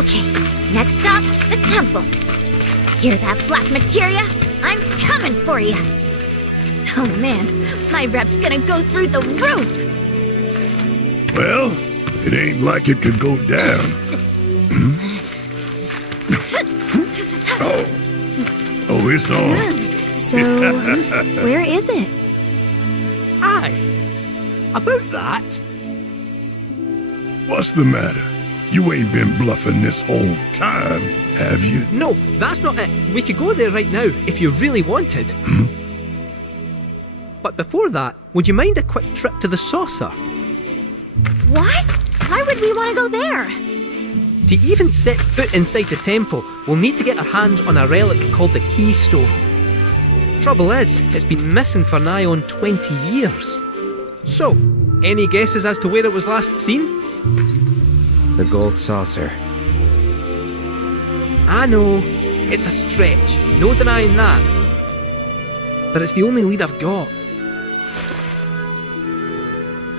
Okay, next stop, the temple. Hear that, black materia? I'm coming for you. Oh man, my rep's gonna go through the roof. Well, it ain't like it could go down. Oh, it's on. So, where is it? Aye, about that. What's the matter? You ain't been bluffing this whole time, have you? No, that's not it. We could go there right now if you really wanted. But before that, would you mind a quick trip to the saucer? What? Why would we want to go there? To even set foot inside the temple, we'll need to get our hands on a relic called the Keystone. Trouble is, it's been missing for nigh on 20 years. So, any guesses as to where it was last seen? The gold saucer. I know, it's a stretch, no denying that. But it's the only lead I've got.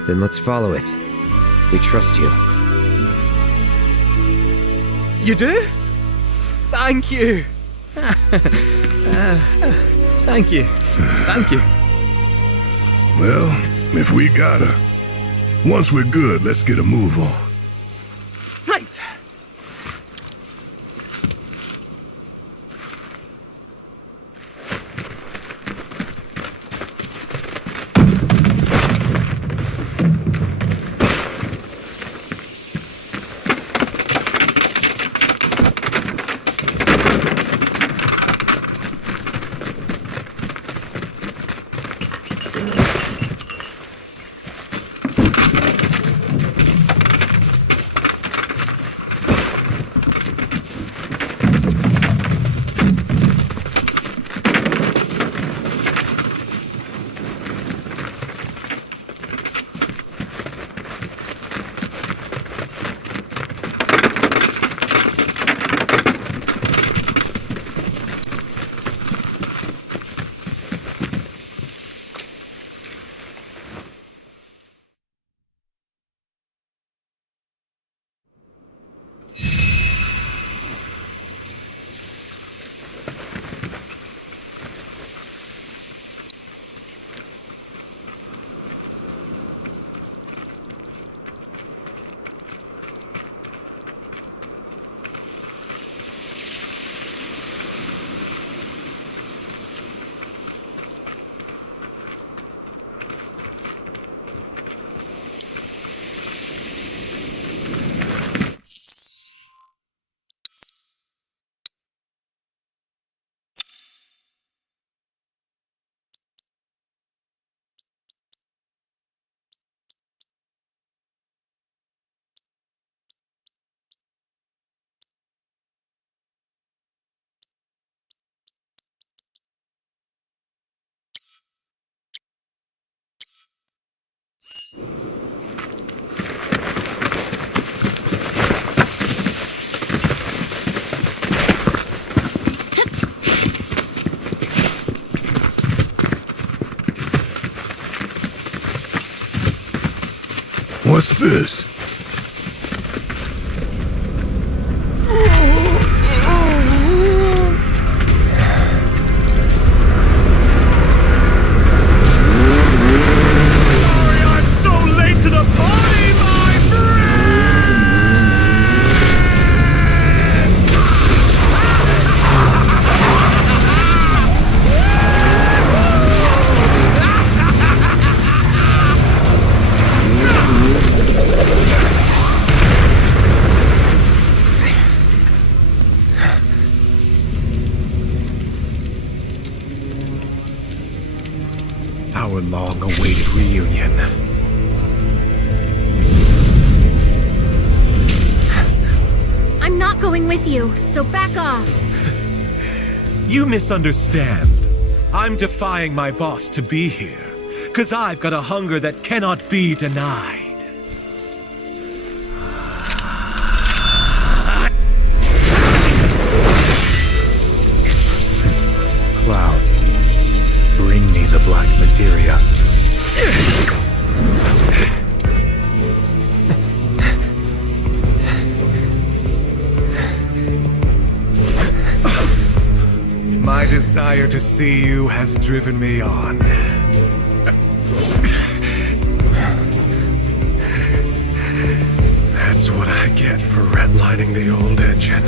Then let's follow it. We trust you. You do? Thank you. Thank you. Thank you. Well, if we gotta. Once we're good, let's get a move on. Right. What's this? Our long-awaited reunion. I'm not going with you, so back off. You misunderstand. I'm defying my boss to be here, 'cause I've got a hunger that cannot be denied. Cloud, bring me the black materia. My desire to see you has driven me on. That's what I get for redlining the old engine.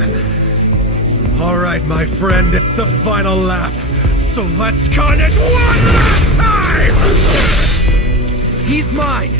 All right, my friend, it's the final lap. So let's con it one last time! He's mine!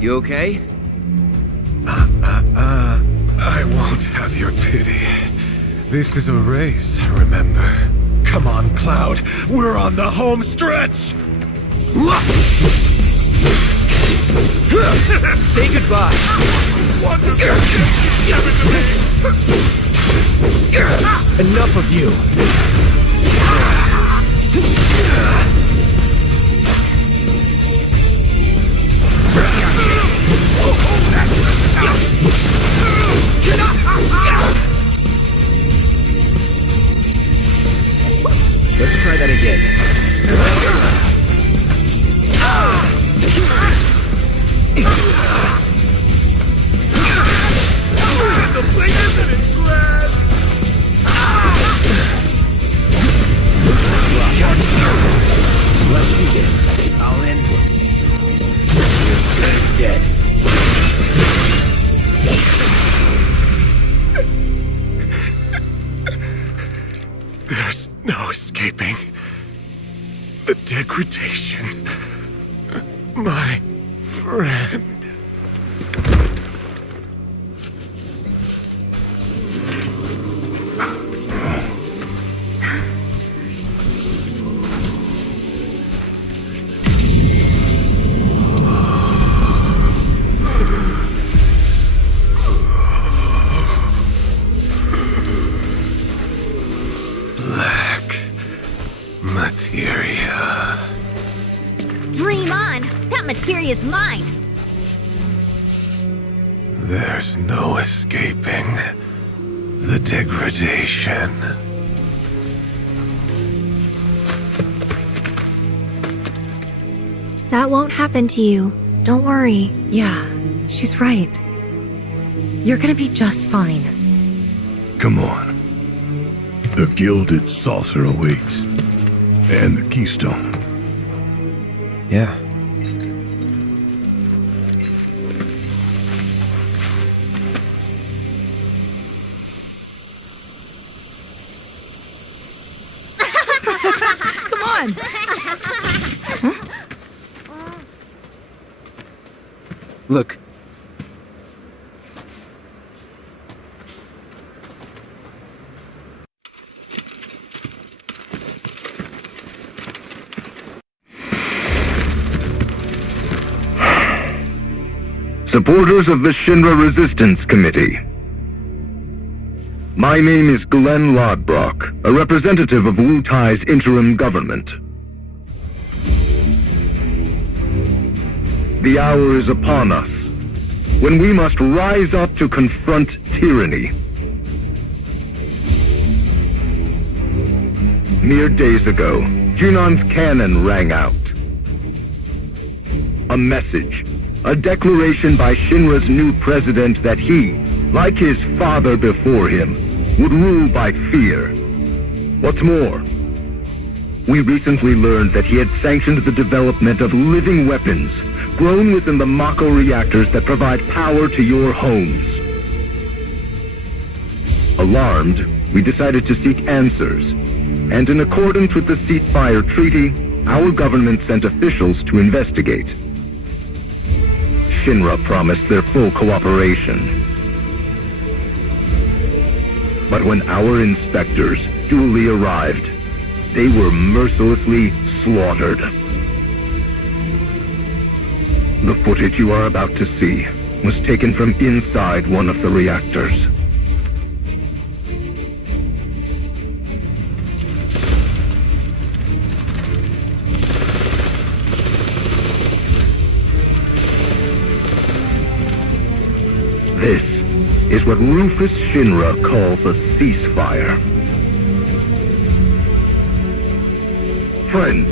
You okay? I won't have your pity. This is a race, remember? Come on, Cloud. We're on the home stretch! Say goodbye! Enough of you! Let's try that again. The place isn't it, Glad? Let's do this. All in. It's dead. There's no escaping the degradation. My friend. Materia. Dream on! That materia's mine! There's no escaping the degradation. That won't happen to you. Don't worry. Yeah, she's right. You're gonna be just fine. Come on. The gilded saucer awaits. And the keystone. Yeah. Come on! Look. Supporters of the Shinra Resistance Committee. My name is Glenn Lodbrok, a representative of Wu Tai's interim government. The hour is upon us, when we must rise up to confront tyranny. Mere days ago, Junnan's cannon rang out. A message. A declaration by Shinra's new president that he, like his father before him, would rule by fear. What's more, we recently learned that he had sanctioned the development of living weapons grown within the Mako reactors that provide power to your homes. Alarmed, we decided to seek answers, and in accordance with the ceasefire treaty, our government sent officials to investigate. Shinra promised their full cooperation. But when our inspectors duly arrived, they were mercilessly slaughtered. The footage you are about to see was taken from inside one of the reactors. This is what Rufus Shinra calls a ceasefire. Friends,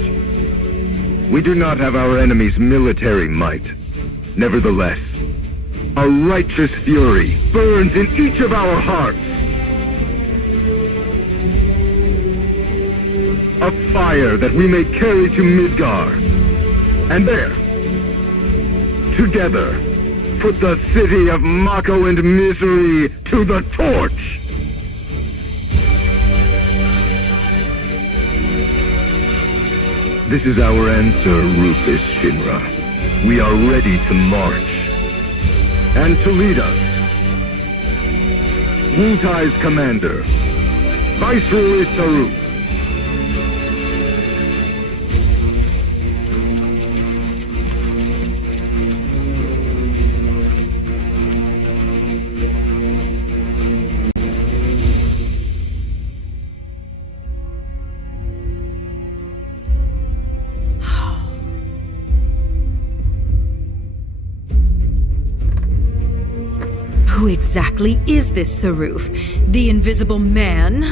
we do not have our enemy's military might. Nevertheless, a righteous fury burns in each of our hearts. A fire that we may carry to Midgar. And there, together, put the city of Mako and misery to the torch! This is our answer, Rufus Shinra. We are ready to march. And to lead us, Wu Tai's commander, Viceroy Taruk. Who exactly is this Saruf? The Invisible Man?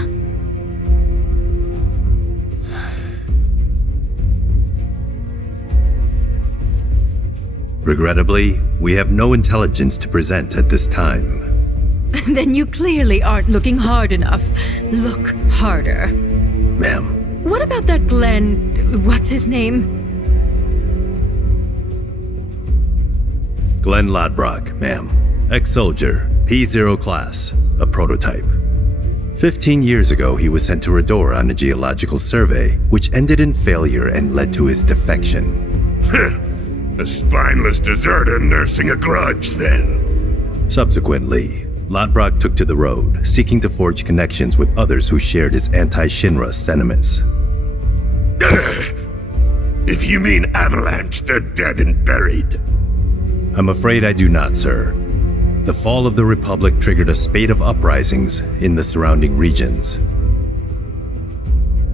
Regrettably, we have no intelligence to present at this time. Then you clearly aren't looking hard enough. Look harder. Ma'am. What about that Glenn... what's his name? Glenn Lodbrok, ma'am. Ex-soldier, P0 class, a prototype. 15 years ago, he was sent to Redor on a geological survey, which ended in failure and led to his defection. A spineless deserter nursing a grudge, then. Subsequently, Lodbrok took to the road, seeking to forge connections with others who shared his anti-Shinra sentiments. If you mean Avalanche, they're dead and buried. I'm afraid I do not, sir. The fall of the Republic triggered a spate of uprisings in the surrounding regions.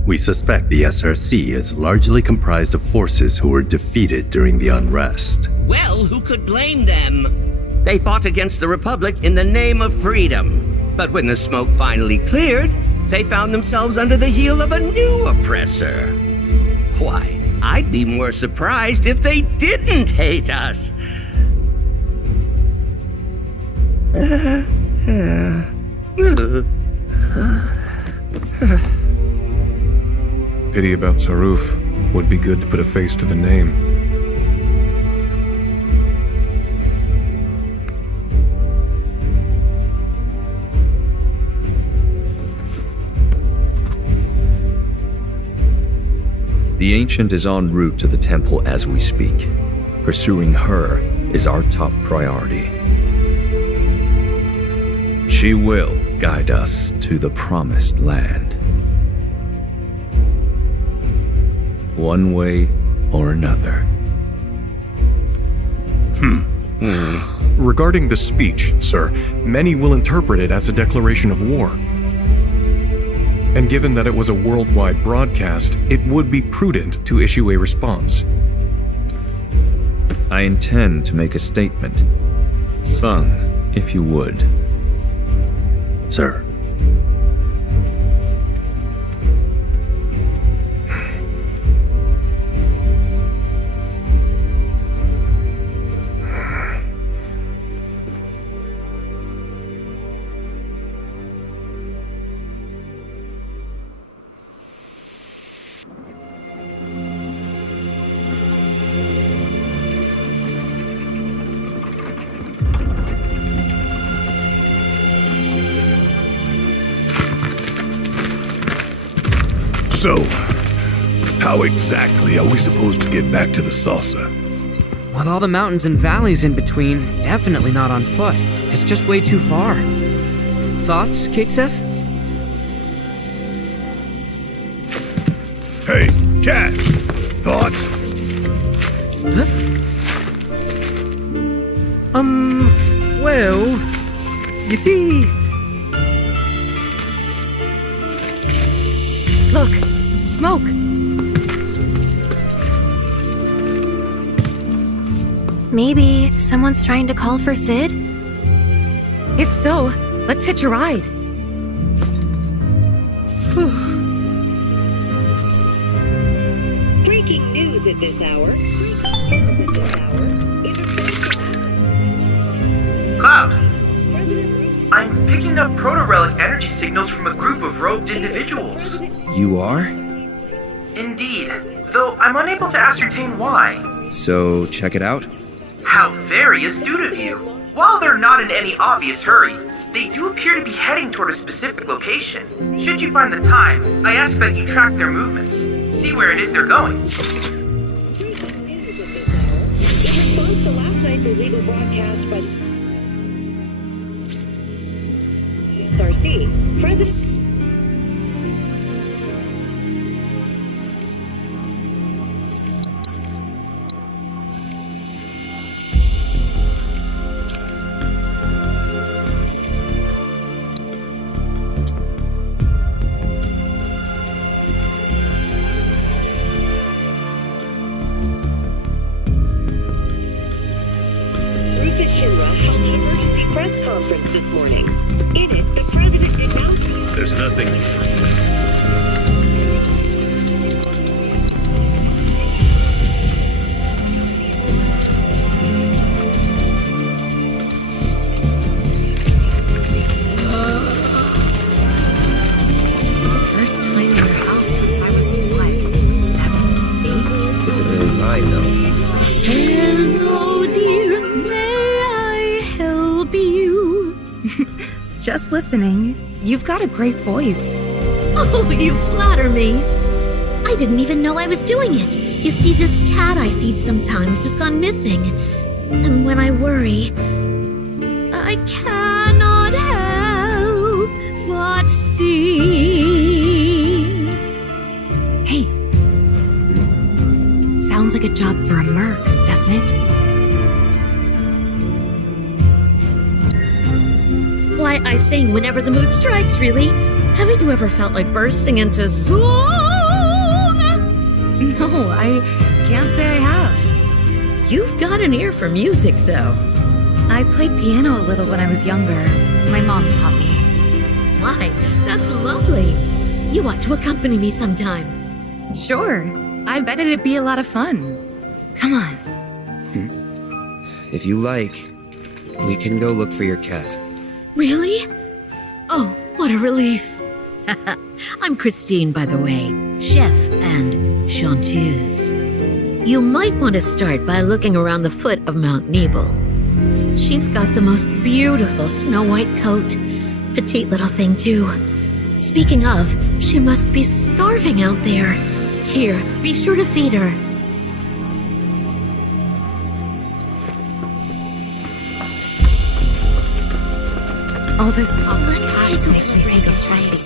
We suspect the SRC is largely comprised of forces who were defeated during the unrest. Well, who could blame them? They fought against the Republic in the name of freedom. But when the smoke finally cleared, they found themselves under the heel of a new oppressor. Why, I'd be more surprised if they didn't hate us. Pity about Saruf. Would be good to put a face to the name. The Ancient is en route to the temple as we speak. Pursuing her is our top priority. She will guide us to the Promised Land. One way or another. Regarding the speech, sir, many will interpret it as a declaration of war. And given that it was a worldwide broadcast, it would be prudent to issue a response. I intend to make a statement. Sung, if you would. Sir. So, how exactly are we supposed to get back to the saucer? With all the mountains and valleys in between, definitely not on foot. It's just way too far. Thoughts, Kixeth? Hey, Cat! Thoughts? Huh? Well, you see... Look, smoke. Maybe someone's trying to call for Sid? If so, let's hitch a ride. Breaking news at this hour. Cloud! I'm picking up proto-relic energy signals from a group of robed individuals. You are? Indeed, though I'm unable to ascertain why. So, check it out? How very astute of you. While they're not in any obvious hurry, they do appear to be heading toward a specific location. Should you find the time, I ask that you track their movements. See where it is they're going. In response to last night's illegal broadcast by SRC, President... press conference this morning. In it, the president denounced... There's nothing... First time in your house since I was, what, 7, 8? Isn't really mine, though. Hello, dear, may I help you? Just listening. You've got a great voice. Oh, you flatter me. I didn't even know I was doing it. You see, this cat I feed sometimes has gone missing. And when I worry, I cannot help but sing. Hey. Sounds like a job for a merc, doesn't it? Why, I sing whenever the mood strikes, really. Haven't you ever felt like bursting into song? No, I can't say I have. You've got an ear for music, though. I played piano a little when I was younger. My mom taught me. Why, that's lovely. You ought to accompany me sometime. Sure. I bet it'd be a lot of fun. Come on. If you like, we can go look for your cat. Really? Oh, what a relief. I'm Christine, by the way, chef and chanteuse. You might want to start by looking around the foot of Mount Nebel. She's got the most beautiful snow-white coat. Petite little thing, too. Speaking of, she must be starving out there. Here, be sure to feed her. All this talk of Let's cats take a makes me think of break.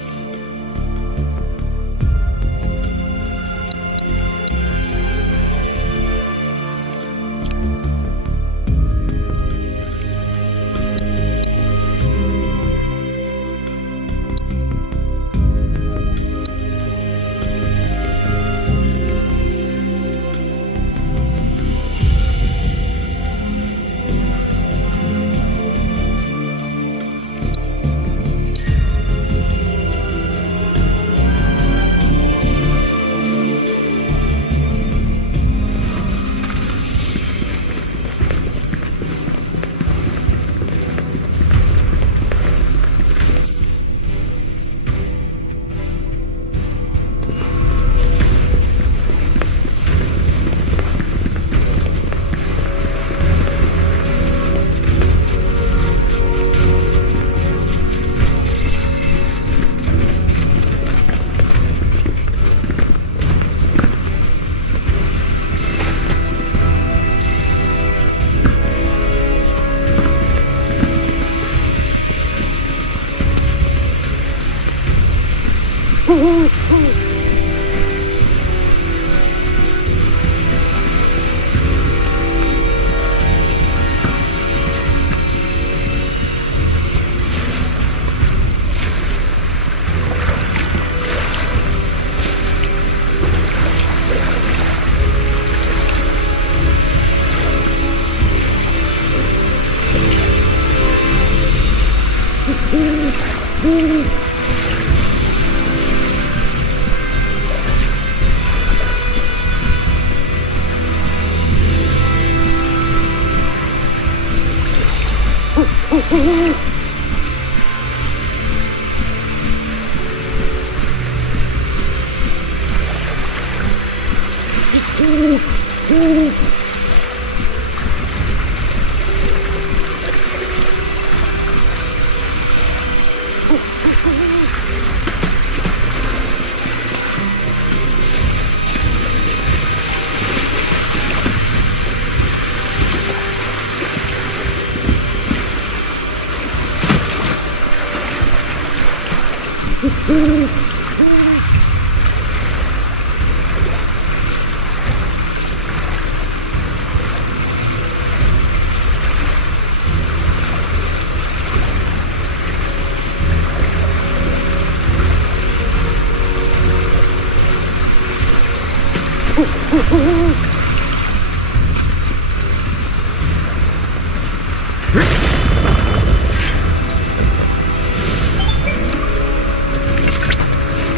Fluffy.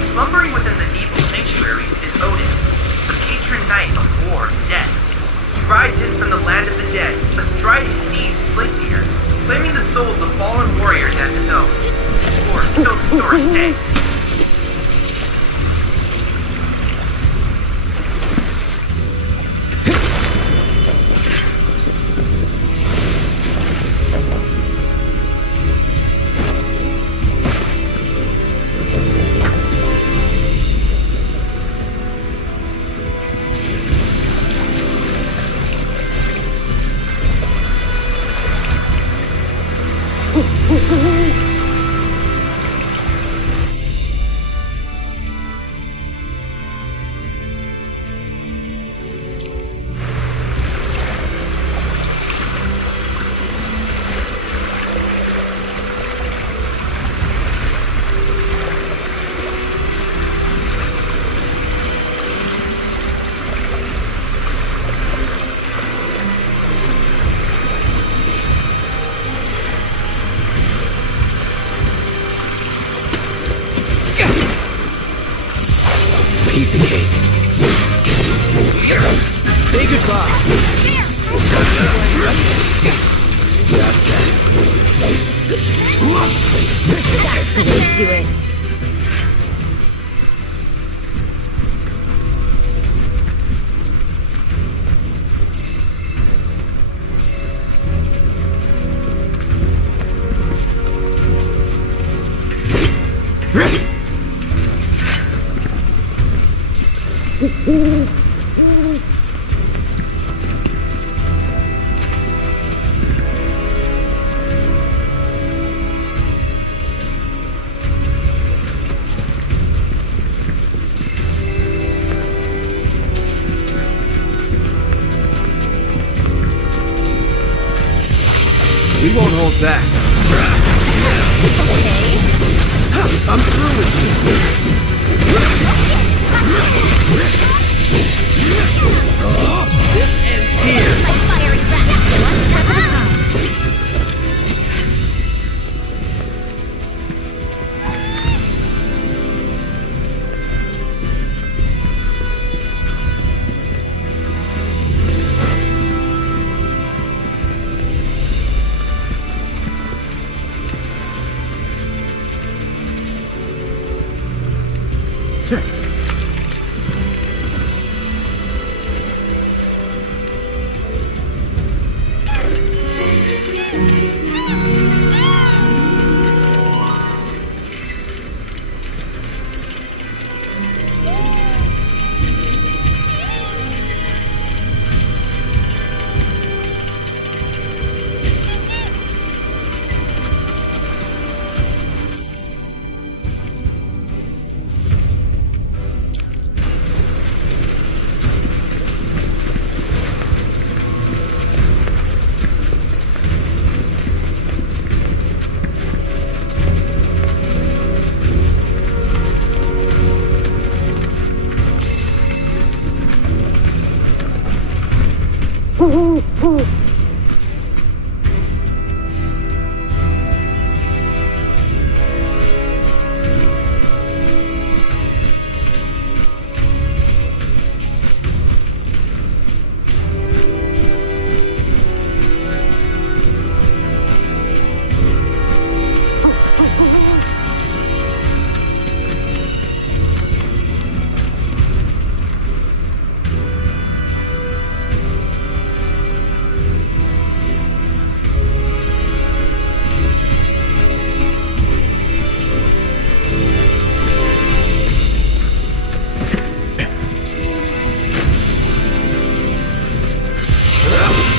Slumbering within the Nebel sanctuaries is Odin, the patron knight of war and death. He rides in from the land of the dead, astride his steed Sleipnir, claiming the souls of fallen warriors as his own. Or so the stories say. That's gonna do it. We won't hold back. I'm through with you. This ends here.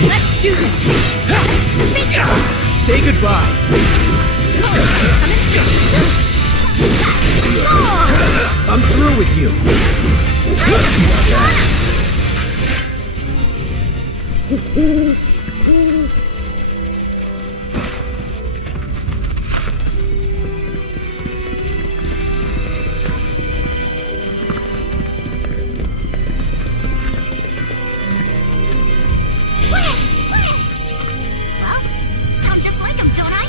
Let's do this. Say goodbye. I'm through with you. Sound just like him, don't I?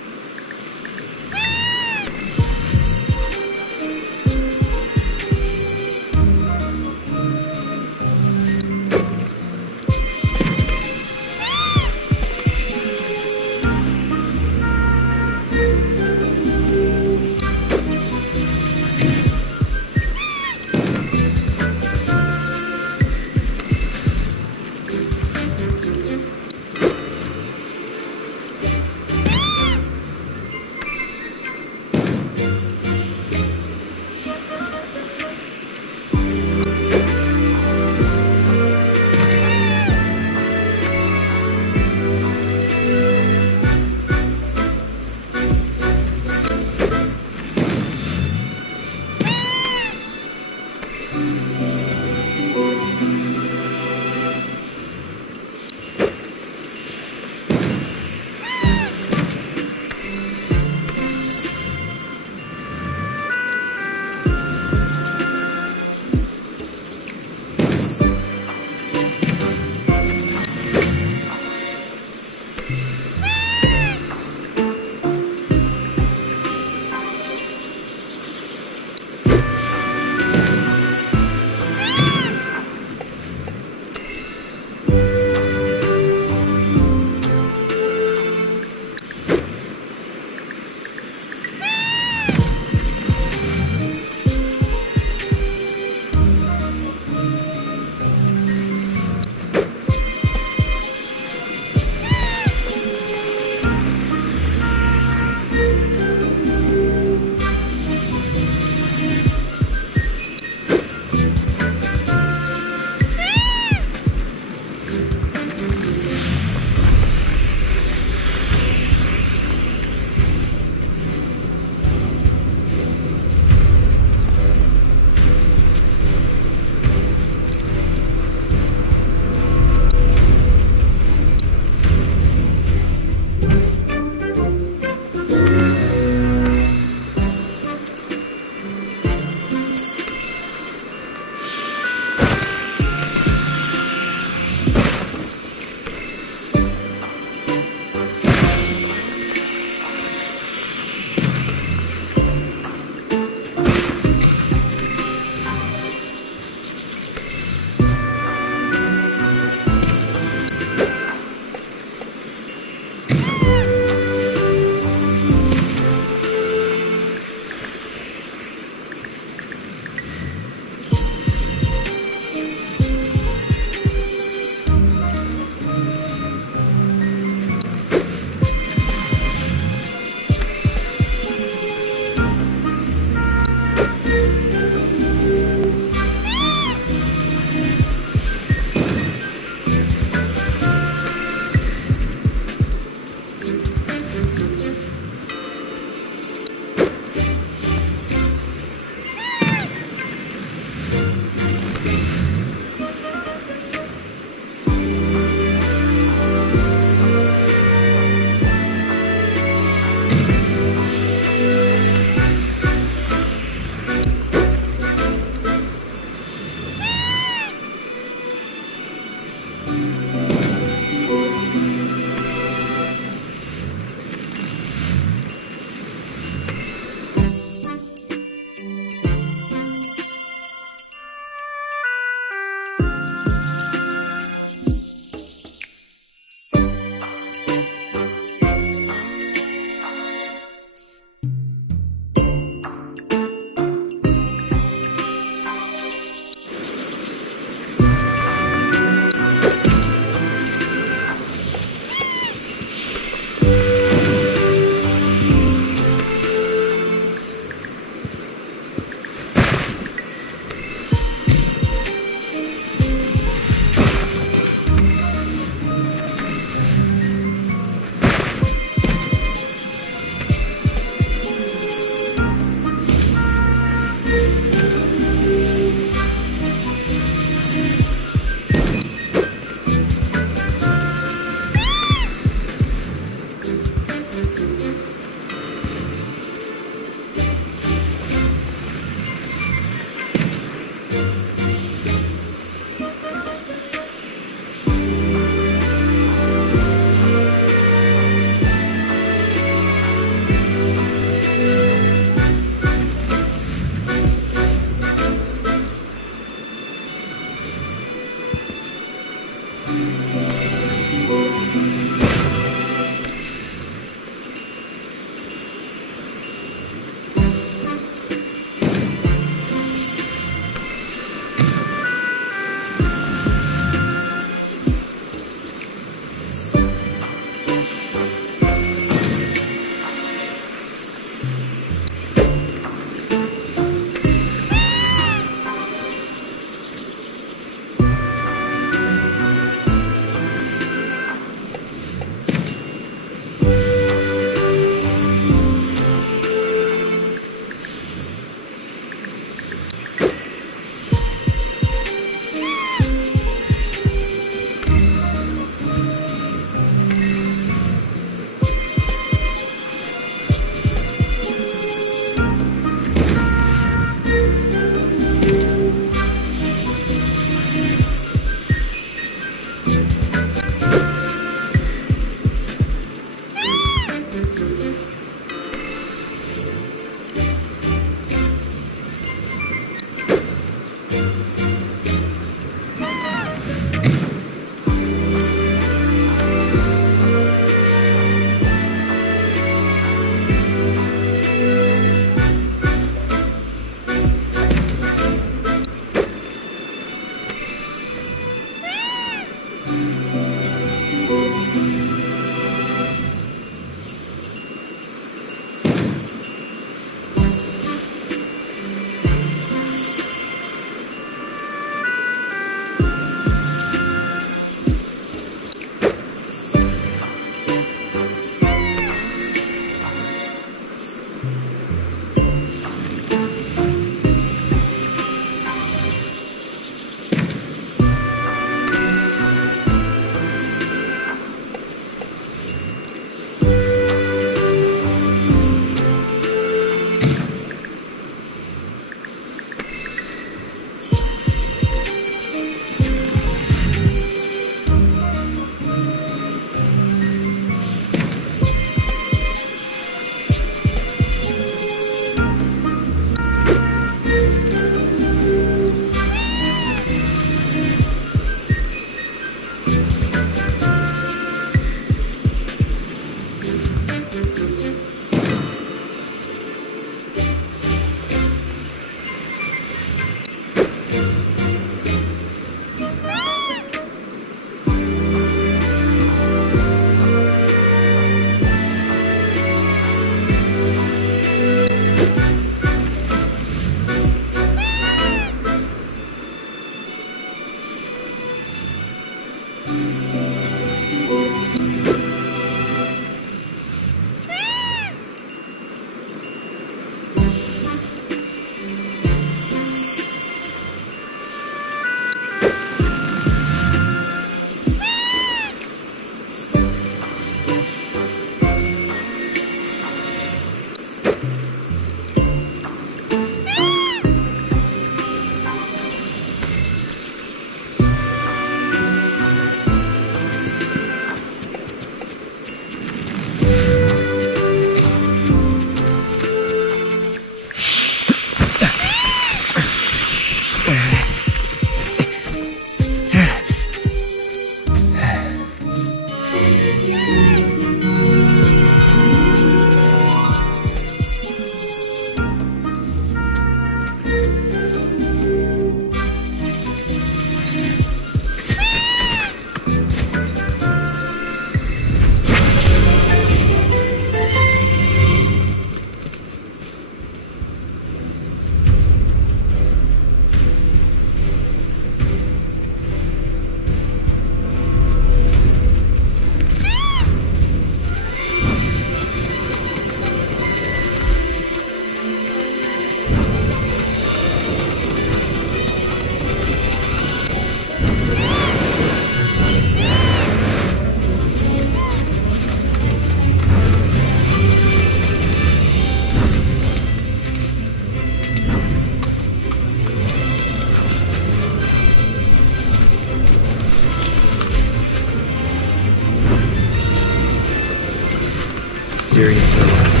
experience in their life.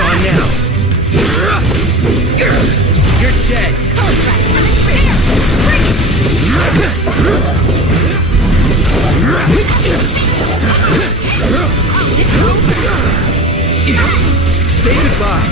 On now. You're dead. Say goodbye.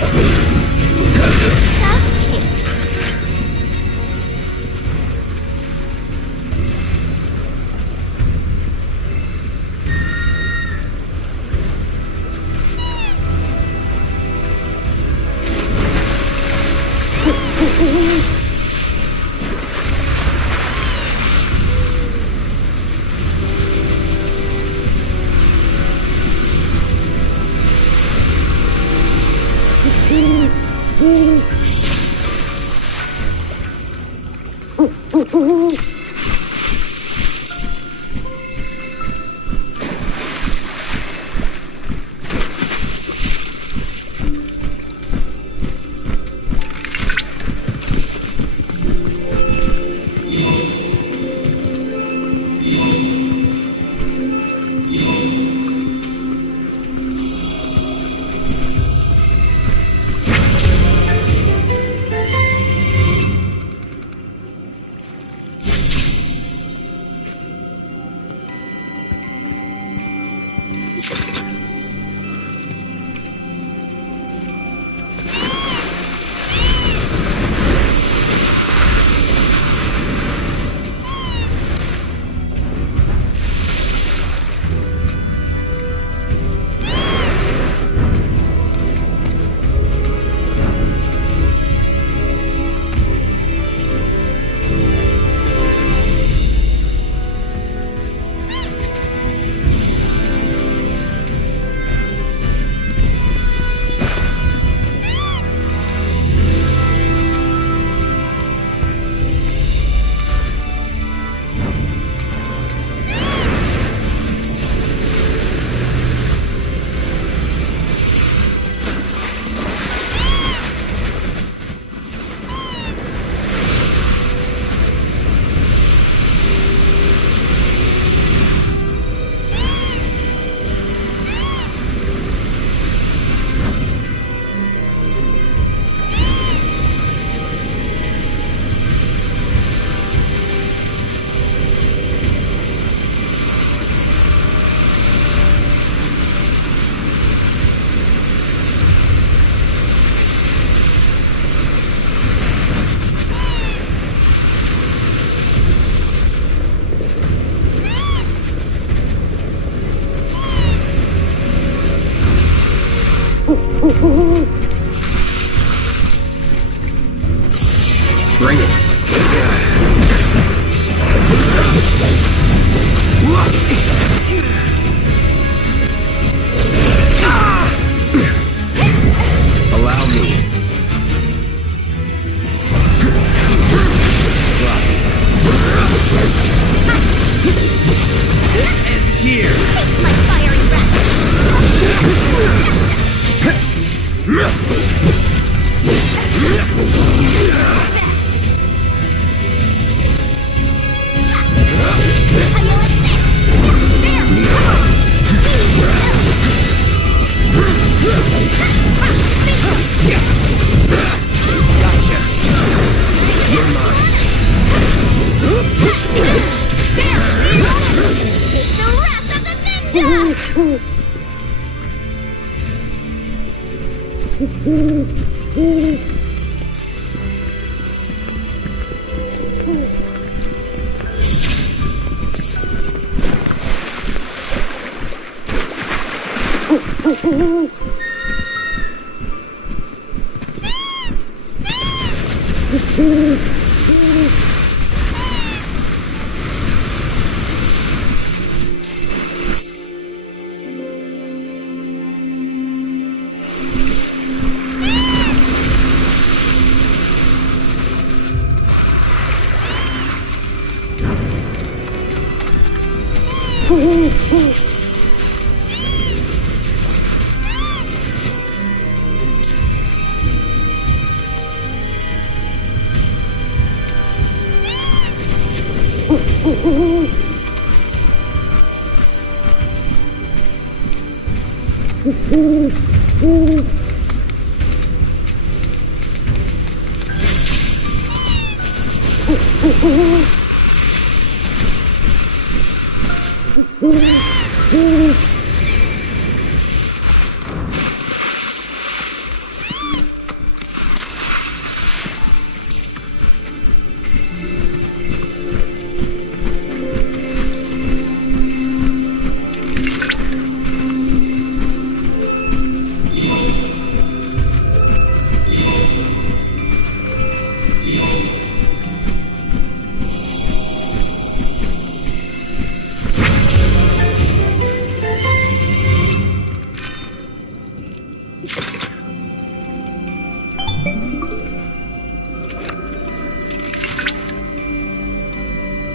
Bring it. Allow me. This ends here. Take my fiery Gotcha. You're mine. Take the wrath of the ninja!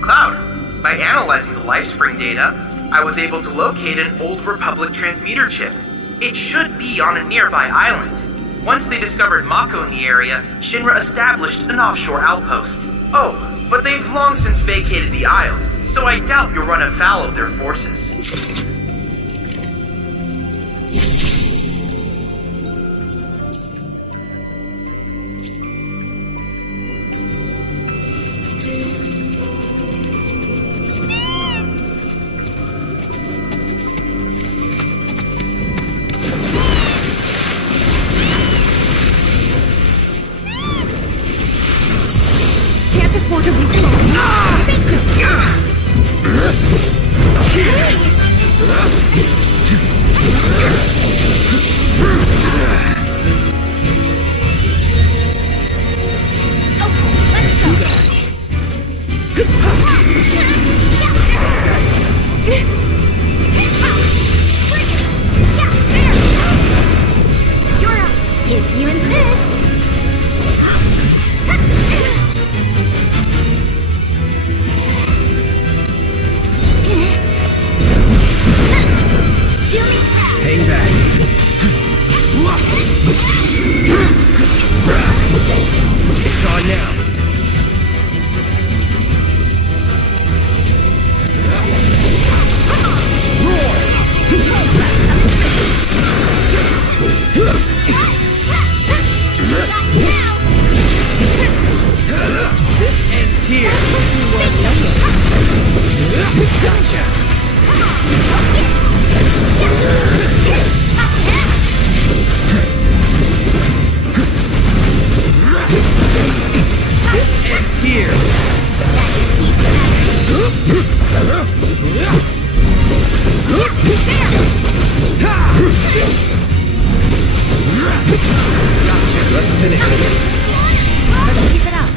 Cloud, by analyzing the LifeSpring data, I was able to locate an old Republic transmitter chip. It should be on a nearby island. Once they discovered Mako in the area, Shinra established an offshore outpost. Oh, but they've long since vacated the isle, so I doubt you'll run afoul of their forces. Can't afford to be slow. You're up, if you insist. Do me back. Hang back. It's on now. This ends here. This ends here. Gotcha. Let's finish this. Let's keep it up.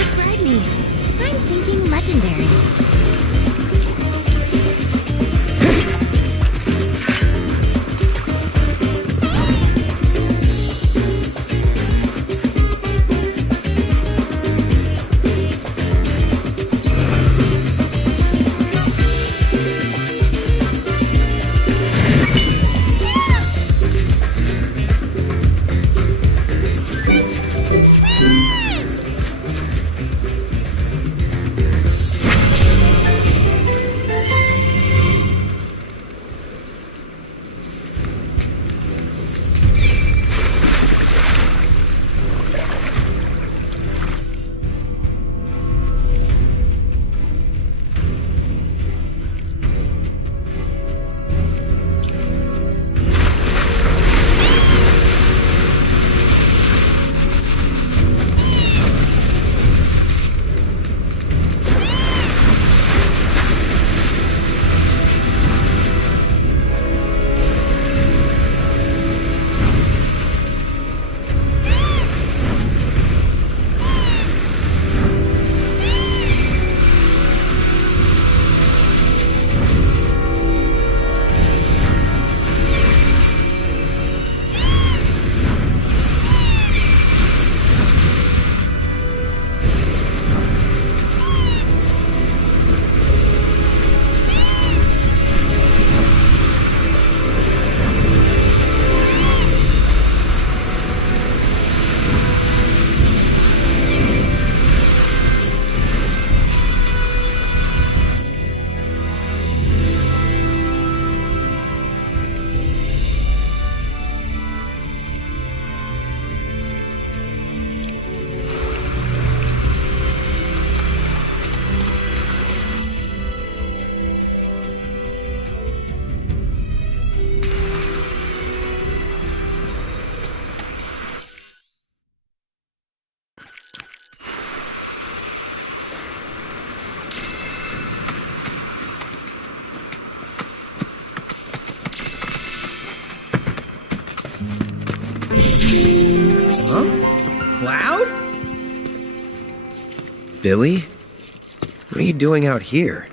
describe me. I'm thinking legendary. Cloud? Billy? What are you doing out here?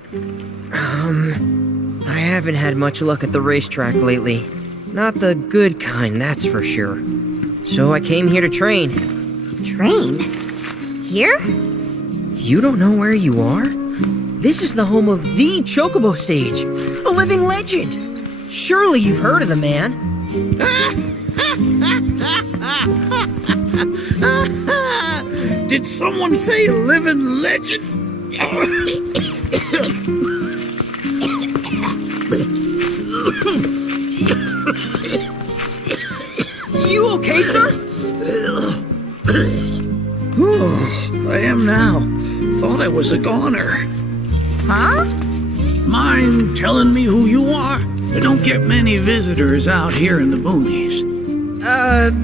I haven't had much luck at the racetrack lately. Not the good kind, that's for sure. So I came here to train. Train? Here? You don't know where you are? This is the home of the Chocobo Sage, a living legend. Surely you've heard of the man. Did someone say living legend? You okay, sir? I am now. Thought I was a goner. Huh? Mind telling me who you are? I don't get many visitors out here in the boonies.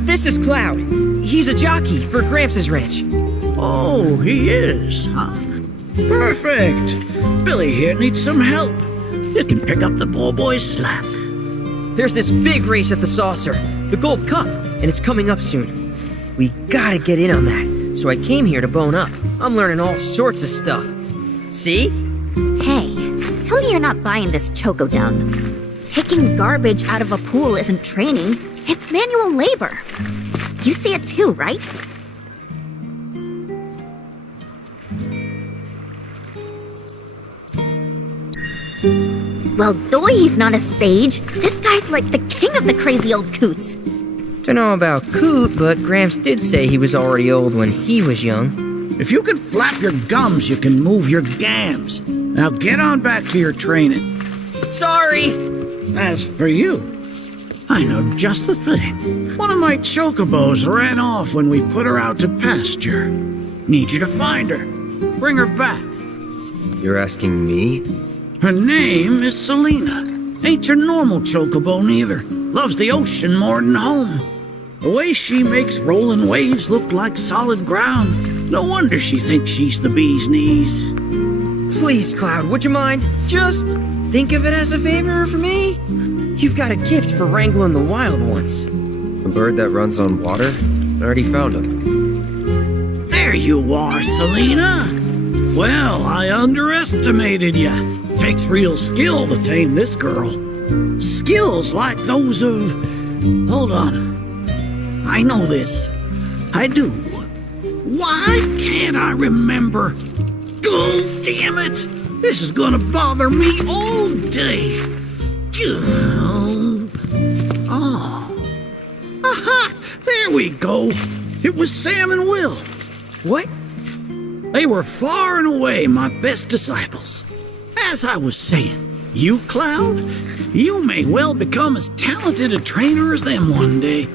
This is Cloud. He's a jockey for Gramps' ranch. Oh, he is, huh? Perfect. Billy here needs some help. You can pick up the poor boy's slack. There's this big race at the Saucer, the Gold Cup, and it's coming up soon. We gotta get in on that, so I came here to bone up. I'm learning all sorts of stuff. See? Hey, tell me you're not buying this choco dung. Picking garbage out of a pool isn't training, it's manual labor. You see it too, right? Well, though he's not a sage, this guy's like the king of the crazy old coots. Don't know about Coot, but Gramps did say he was already old when he was young. If you can flap your gums, you can move your gams. Now get on back to your training. Sorry! As for you, I know just the thing. One of my chocobos ran off when we put her out to pasture. Need you to find her. Bring her back. You're asking me? Her name is Selena. Ain't your normal chocobo neither. Loves the ocean more than home. The way she makes rolling waves look like solid ground. No wonder she thinks she's the bee's knees. Please, Cloud, would you mind? Just think of it as a favor for me. You've got a gift for wrangling the wild ones. A bird that runs on water? I already found him. There There you are, Selena. Well, I underestimated you. Takes real skill to tame this girl. Skills like those of... Hold on. I know this. I do. Why can't I remember? Oh, damn it! This is gonna bother me all day. Oh. Aha! There we go. It was Sam and Will. What? They were far and away my best disciples. As I was saying, you, Cloud, you may well become as talented a trainer as them one day.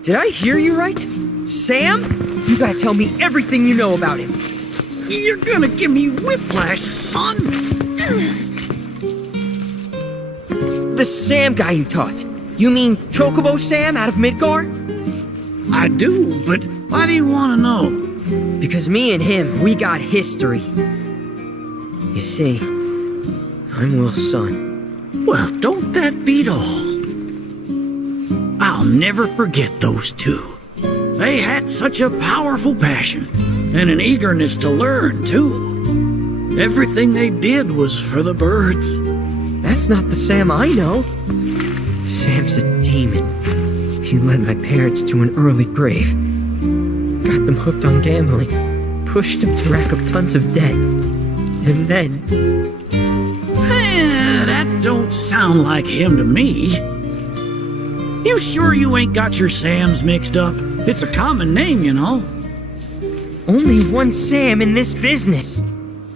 Did I hear you right? Sam? You gotta tell me everything you know about him. You're gonna give me whiplash, son. The Sam guy you taught. You mean Chocobo Sam out of Midgar? I do, but why do you want to know? Because me and him, we got history. You see, I'm Will's son. Well, don't that beat all? I'll never forget those two. They had such a powerful passion, and an eagerness to learn, too. Everything they did was for the birds. That's not the Sam I know. Sam's a demon. He led my parents to an early grave. Got them hooked on gambling. Pushed them to rack up tons of debt. And then... That don't sound like him to me. You sure you ain't got your Sams mixed up? It's a common name, you know. Only one Sam in this business.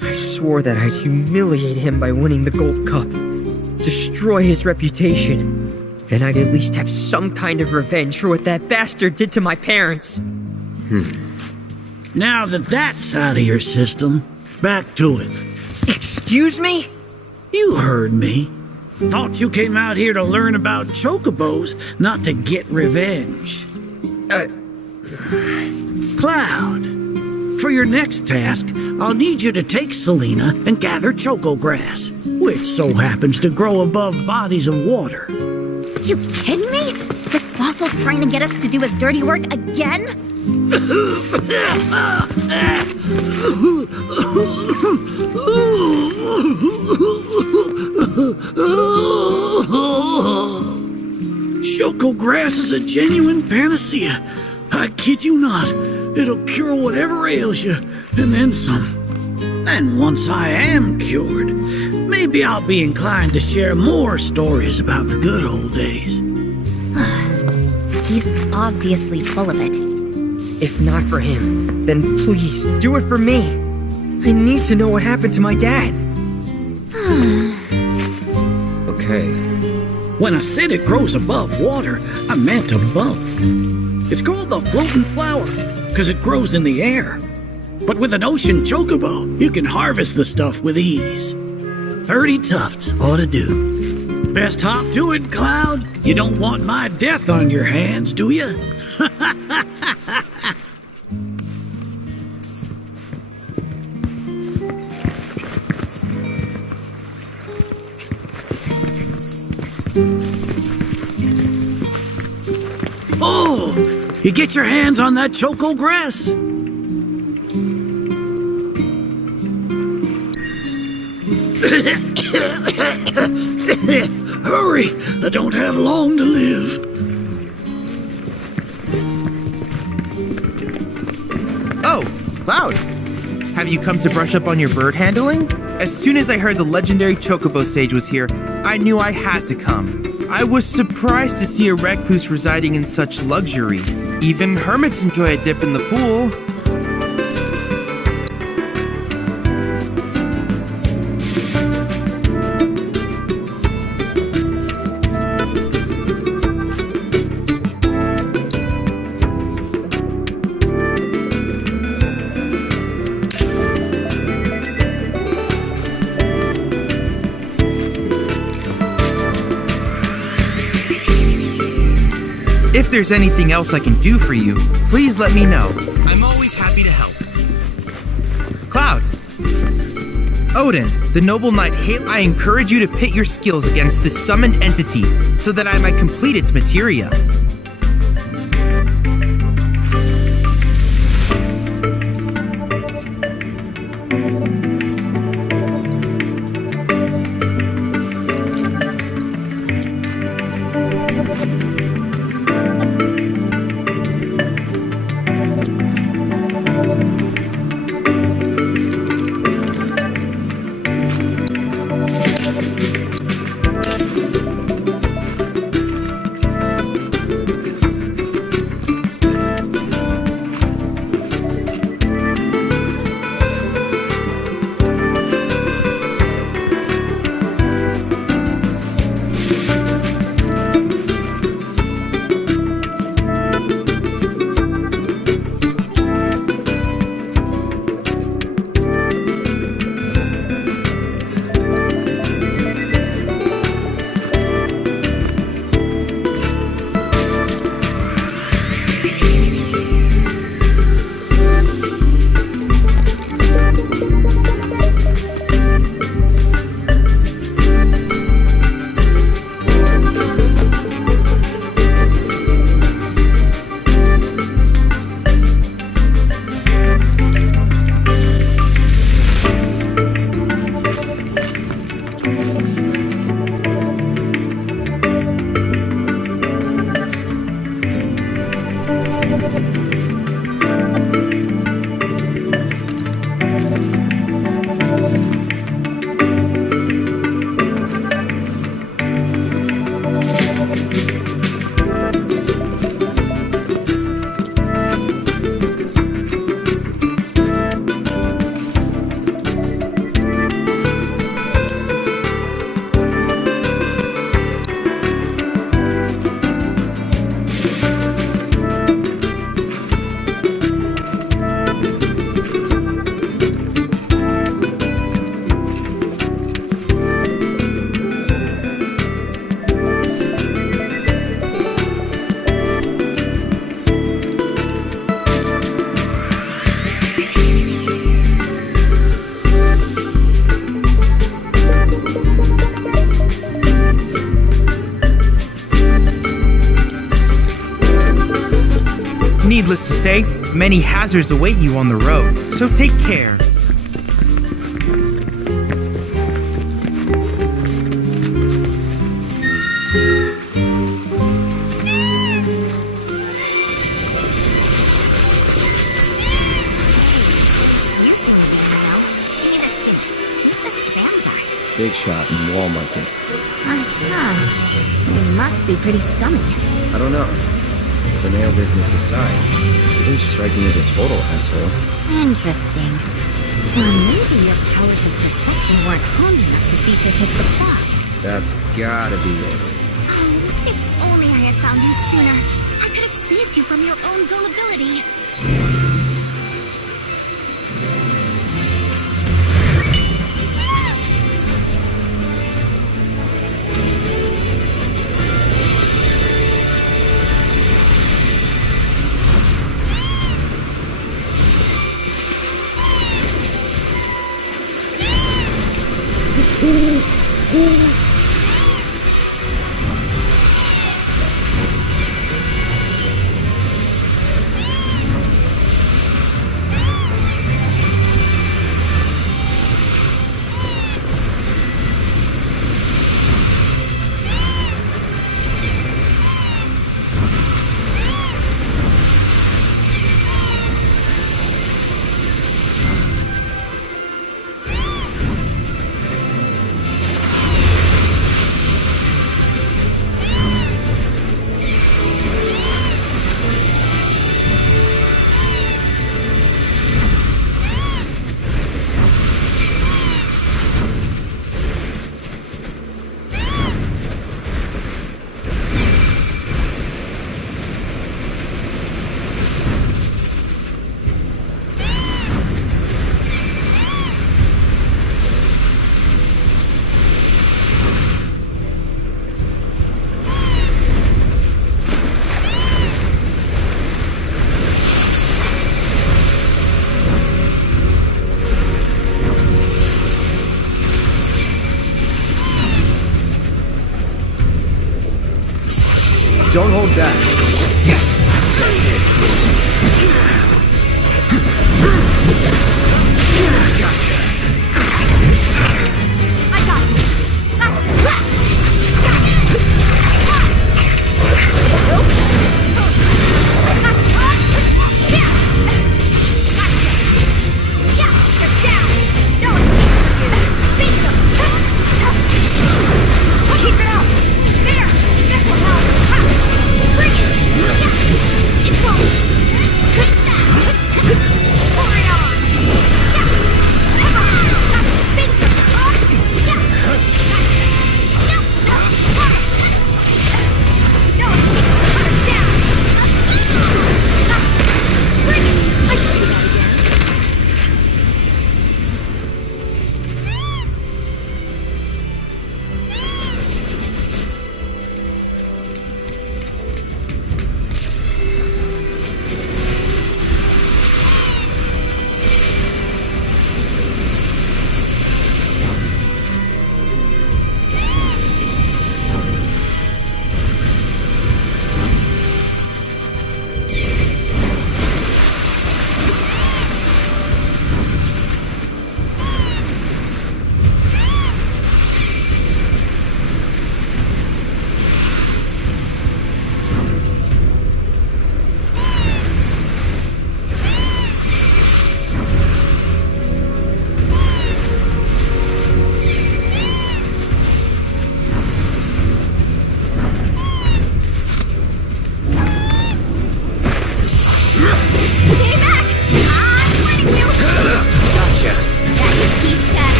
I swore that I'd humiliate him by winning the Gold Cup. Destroy his reputation. Then I'd at least have some kind of revenge for what that bastard did to my parents. Now that that's out of your system, back to it. Excuse me? You heard me. Thought you came out here to learn about chocobos, not to get revenge. Cloud, for your next task, I'll need you to take Selena and gather choco grass, which so happens to grow above bodies of water. You kidding me? This fossil's trying to get us to do his dirty work again? Choco grass is a genuine panacea. I kid you not. It'll cure whatever ails you, and then some. And once I am cured, maybe I'll be inclined to share more stories about the good old days. He's obviously full of it. If not for him, then please do it for me. I need to know what happened to my dad. Okay. When I said it grows above water, I meant above. It's called the floating flower, because it grows in the air. But with an ocean chocobo, you can harvest the stuff with ease. 30 tufts ought to do. Best hop to it, Cloud. You don't want my death on your hands, do you? Oh, you get your hands on that choco grass? Hurry, I don't have long to live. Oh, Cloud. Have you come to brush up on your bird handling? As soon as I heard the legendary Chocobo sage was here, I knew I had to come. I was surprised to see a recluse residing in such luxury. Even hermits enjoy a dip in the pool. If there's anything else I can do for you, please let me know. I'm always happy to help. Cloud. Odin, the noble knight Hale, I encourage you to pit your skills against this summoned entity so that I might complete its materia. to say, many hazards await you on the road, so take care. Big shot in wall market. So he must be pretty scummy. I don't know. The nail business aside, he didn't strike me as a total asshole. Interesting. Or maybe your powers of perception weren't honed enough to see through his facade. That's gotta be it. Oh, if only I had found you sooner. I could have saved you from your own gullibility. Don't hold back. Yes, that's it. Gotcha. I got this. Gotcha. Keep it up! There! This will help! Bring it! It's on!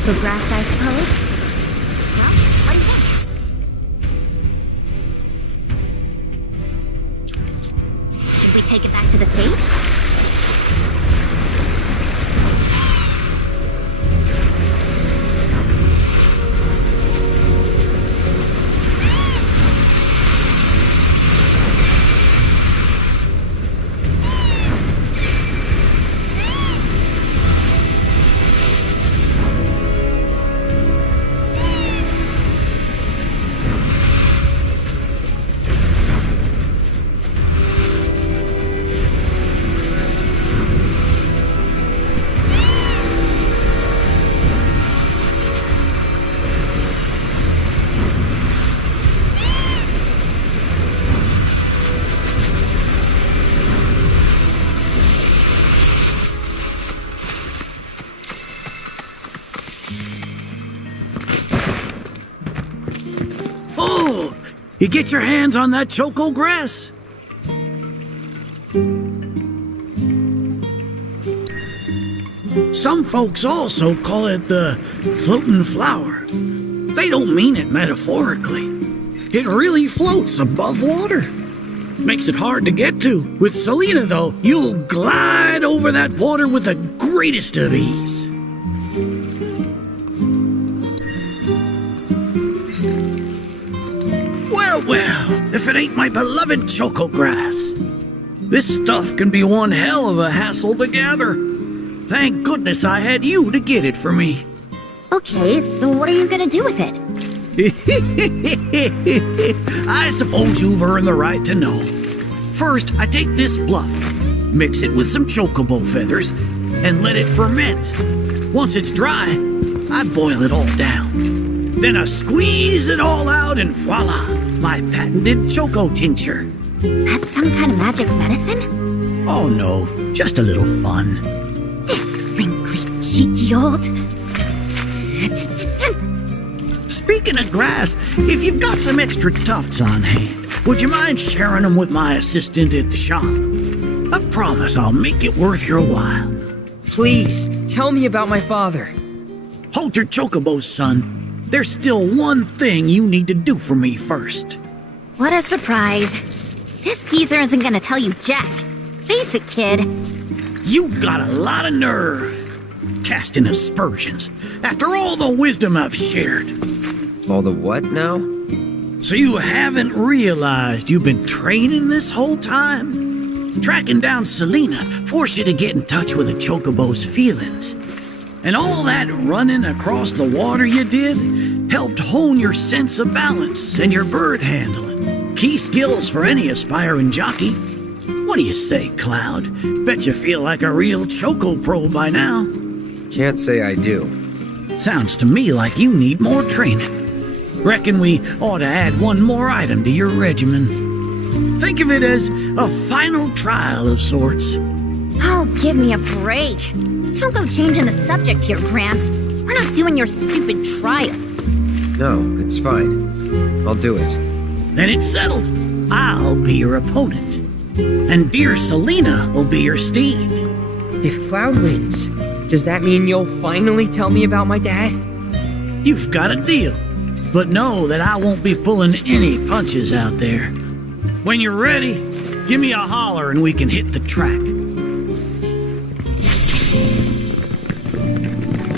choco grass, I suppose. Well, what do you think? Should we take it back to the sage? Oh, you get your hands on that choco grass? Some folks also call it the floating flower. They don't mean it metaphorically. It really floats above water. Makes it hard to get to. With Selena, though, you'll glide over that water with the greatest of ease. Well, if it ain't my beloved choco grass. This stuff can be one hell of a hassle to gather. Thank goodness I had you to get it for me. Okay, so what are you gonna do with it? I suppose you've earned the right to know. First, I take this fluff, mix it with some chocobo feathers, and let it ferment. Once it's dry, I boil it all down. Then I squeeze it all out and voila, my patented choco tincture. That's some kind of magic medicine? Oh no, just a little fun. This wrinkly, cheeky old... Speaking of grass, if you've got some extra tufts on hand, would you mind sharing them with my assistant at the shop? I promise I'll make it worth your while. Please, tell me about my father. Hold your chocobos, son. There's still one thing you need to do for me first. What a surprise. This geezer isn't gonna tell you jack. Face it, kid. You've got a lot of nerve. Casting aspersions after all the wisdom I've shared. All the what now? So you haven't realized you've been training this whole time? Tracking down Selena forced you to get in touch with a chocobo's feelings. And all that running across the water you did helped hone your sense of balance and your bird handling. Key skills for any aspiring jockey. What do you say, Cloud? Bet you feel like a real choco pro by now. Can't say I do. Sounds to me like you need more training. Reckon we ought to add one more item to your regimen. Think of it as a final trial of sorts. Oh, give me a break. Don't go changing the subject here, Gramps. We're not doing your stupid trial. No, it's fine. I'll do it. Then it's settled. I'll be your opponent. And dear Selena will be your steed. If Cloud wins, does that mean you'll finally tell me about my dad? You've got a deal. But know that I won't be pulling any punches out there. When you're ready, give me a holler and we can hit the track.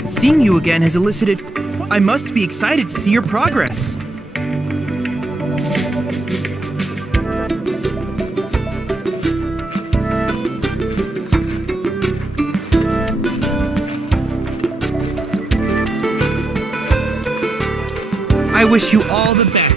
Seeing you again has elicited... I must be excited to see your progress. I wish you all the best.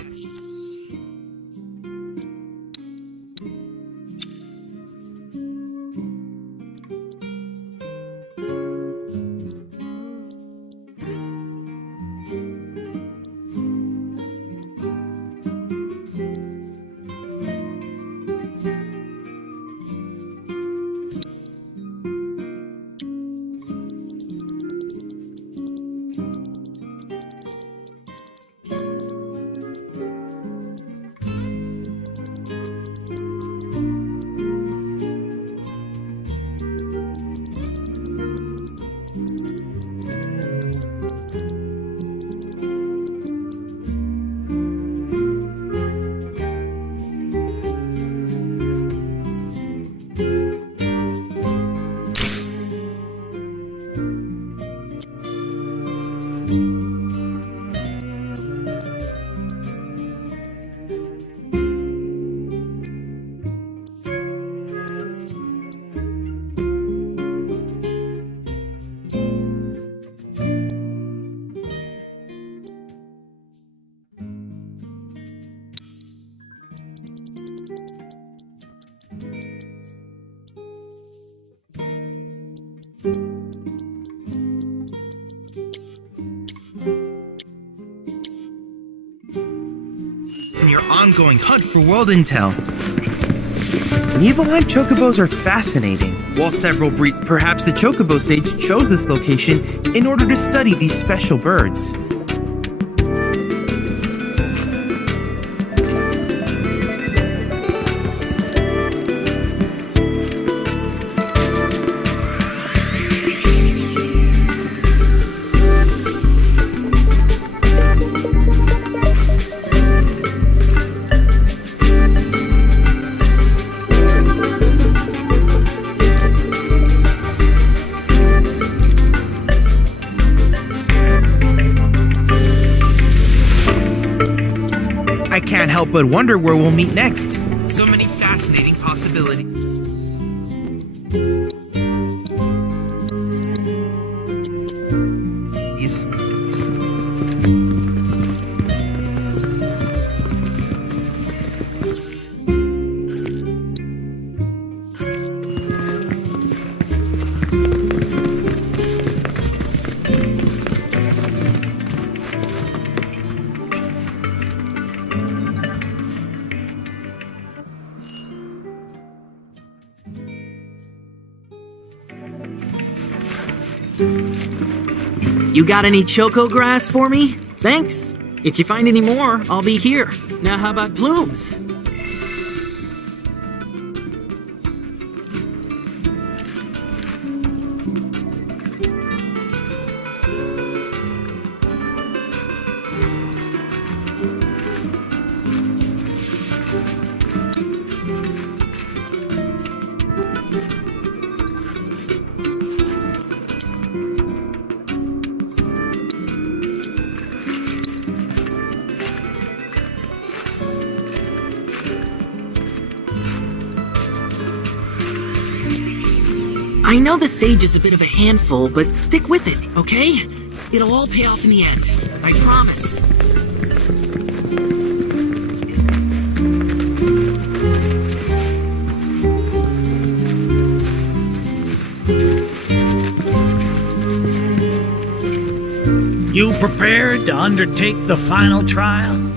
your ongoing hunt for world intel. Nibelheim chocobos are fascinating. While several breeds, perhaps the chocobo sage chose this location in order to study these special birds. I can't help but wonder where we'll meet next. So many fascinating possibilities. You got any choco grass for me? Thanks. If you find any more, I'll be here. Now how about plumes? I know the sage is a bit of a handful, but stick with it, okay? It'll all pay off in the end. I promise. You prepared to undertake the final trial?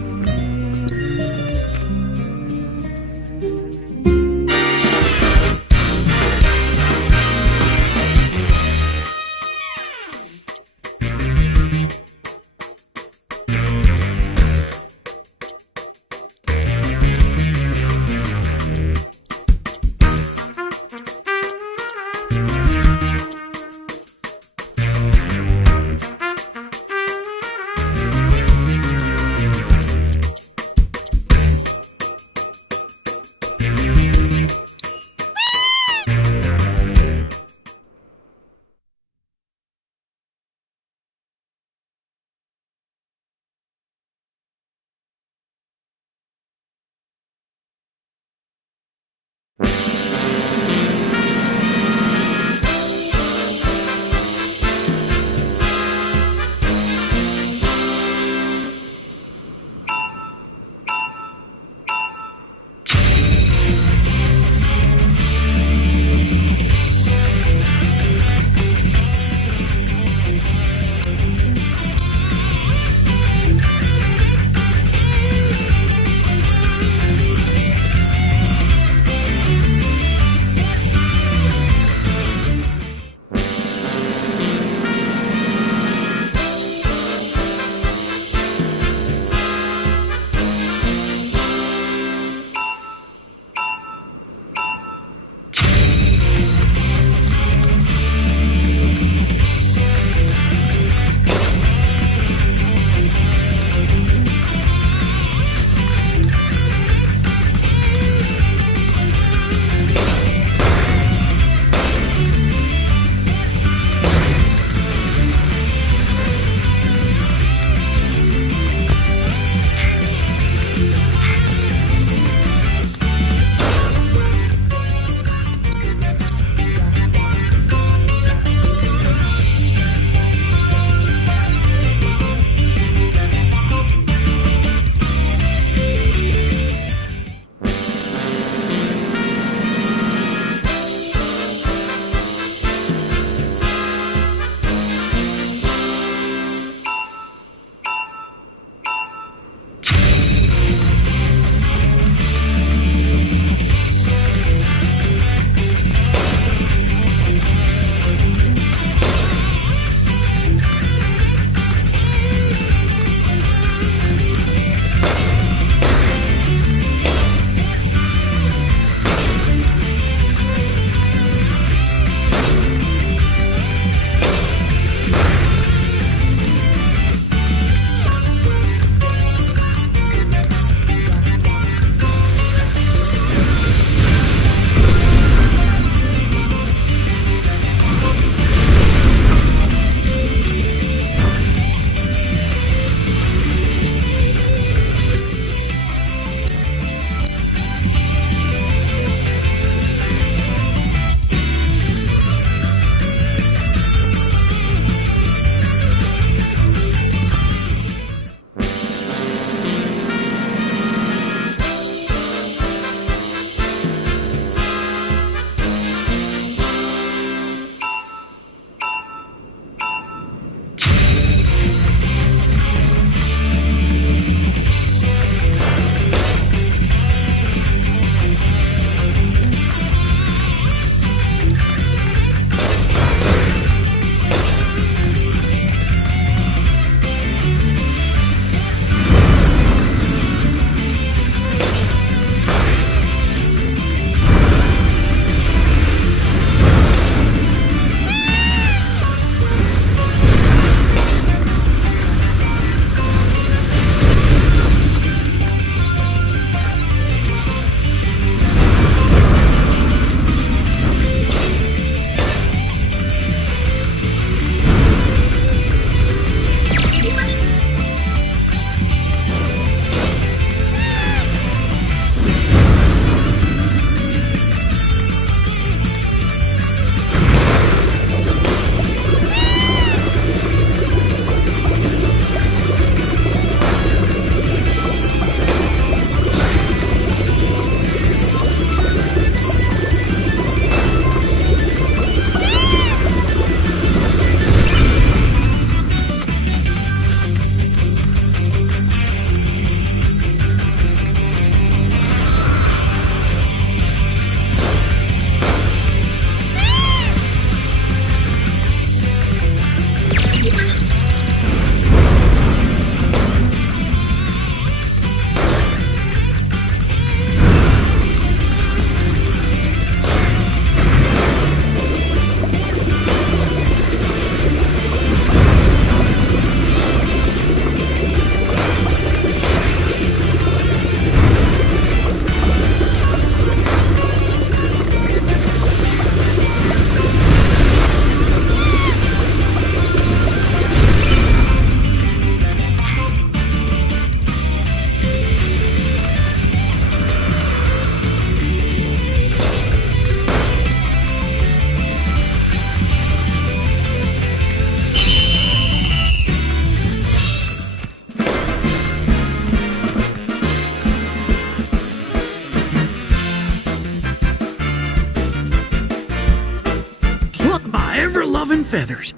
feathers.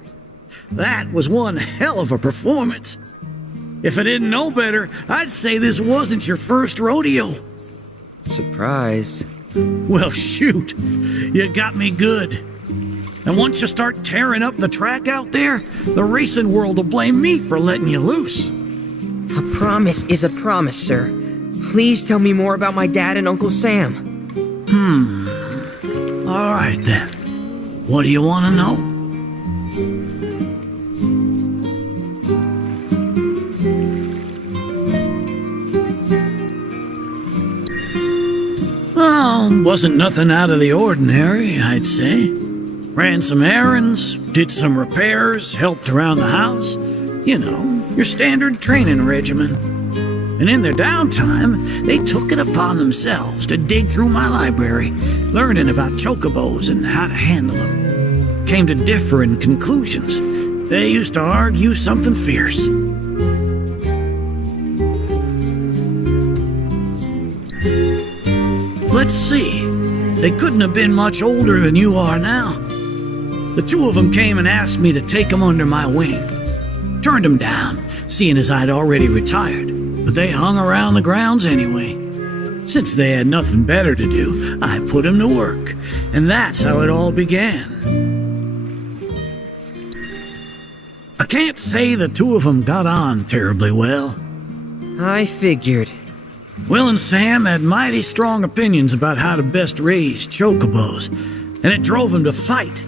That was one hell of a performance. If I didn't know better, I'd say this wasn't your first rodeo. Surprise. Well, shoot. You got me good. And once you start tearing up the track out there, the racing world will blame me for letting you loose. A promise is a promise, sir. Please tell me more about my dad and Uncle Sam. All right, then. What do you want to know? Well, wasn't nothing out of the ordinary, I'd say. Ran some errands, did some repairs, helped around the house. You know, your standard training regimen. And in their downtime, they took it upon themselves to dig through my library, learning about chocobos and how to handle them. Came to differing conclusions. They used to argue something fierce. Let's see. They couldn't have been much older than you are now. The two of them came and asked me to take them under my wing. Turned them down, seeing as I'd already retired, but they hung around the grounds anyway. Since they had nothing better to do, I put them to work, and that's how it all began. I can't say the two of them got on terribly well. I figured. Will and Sam had mighty strong opinions about how to best raise chocobos, and it drove them to fight,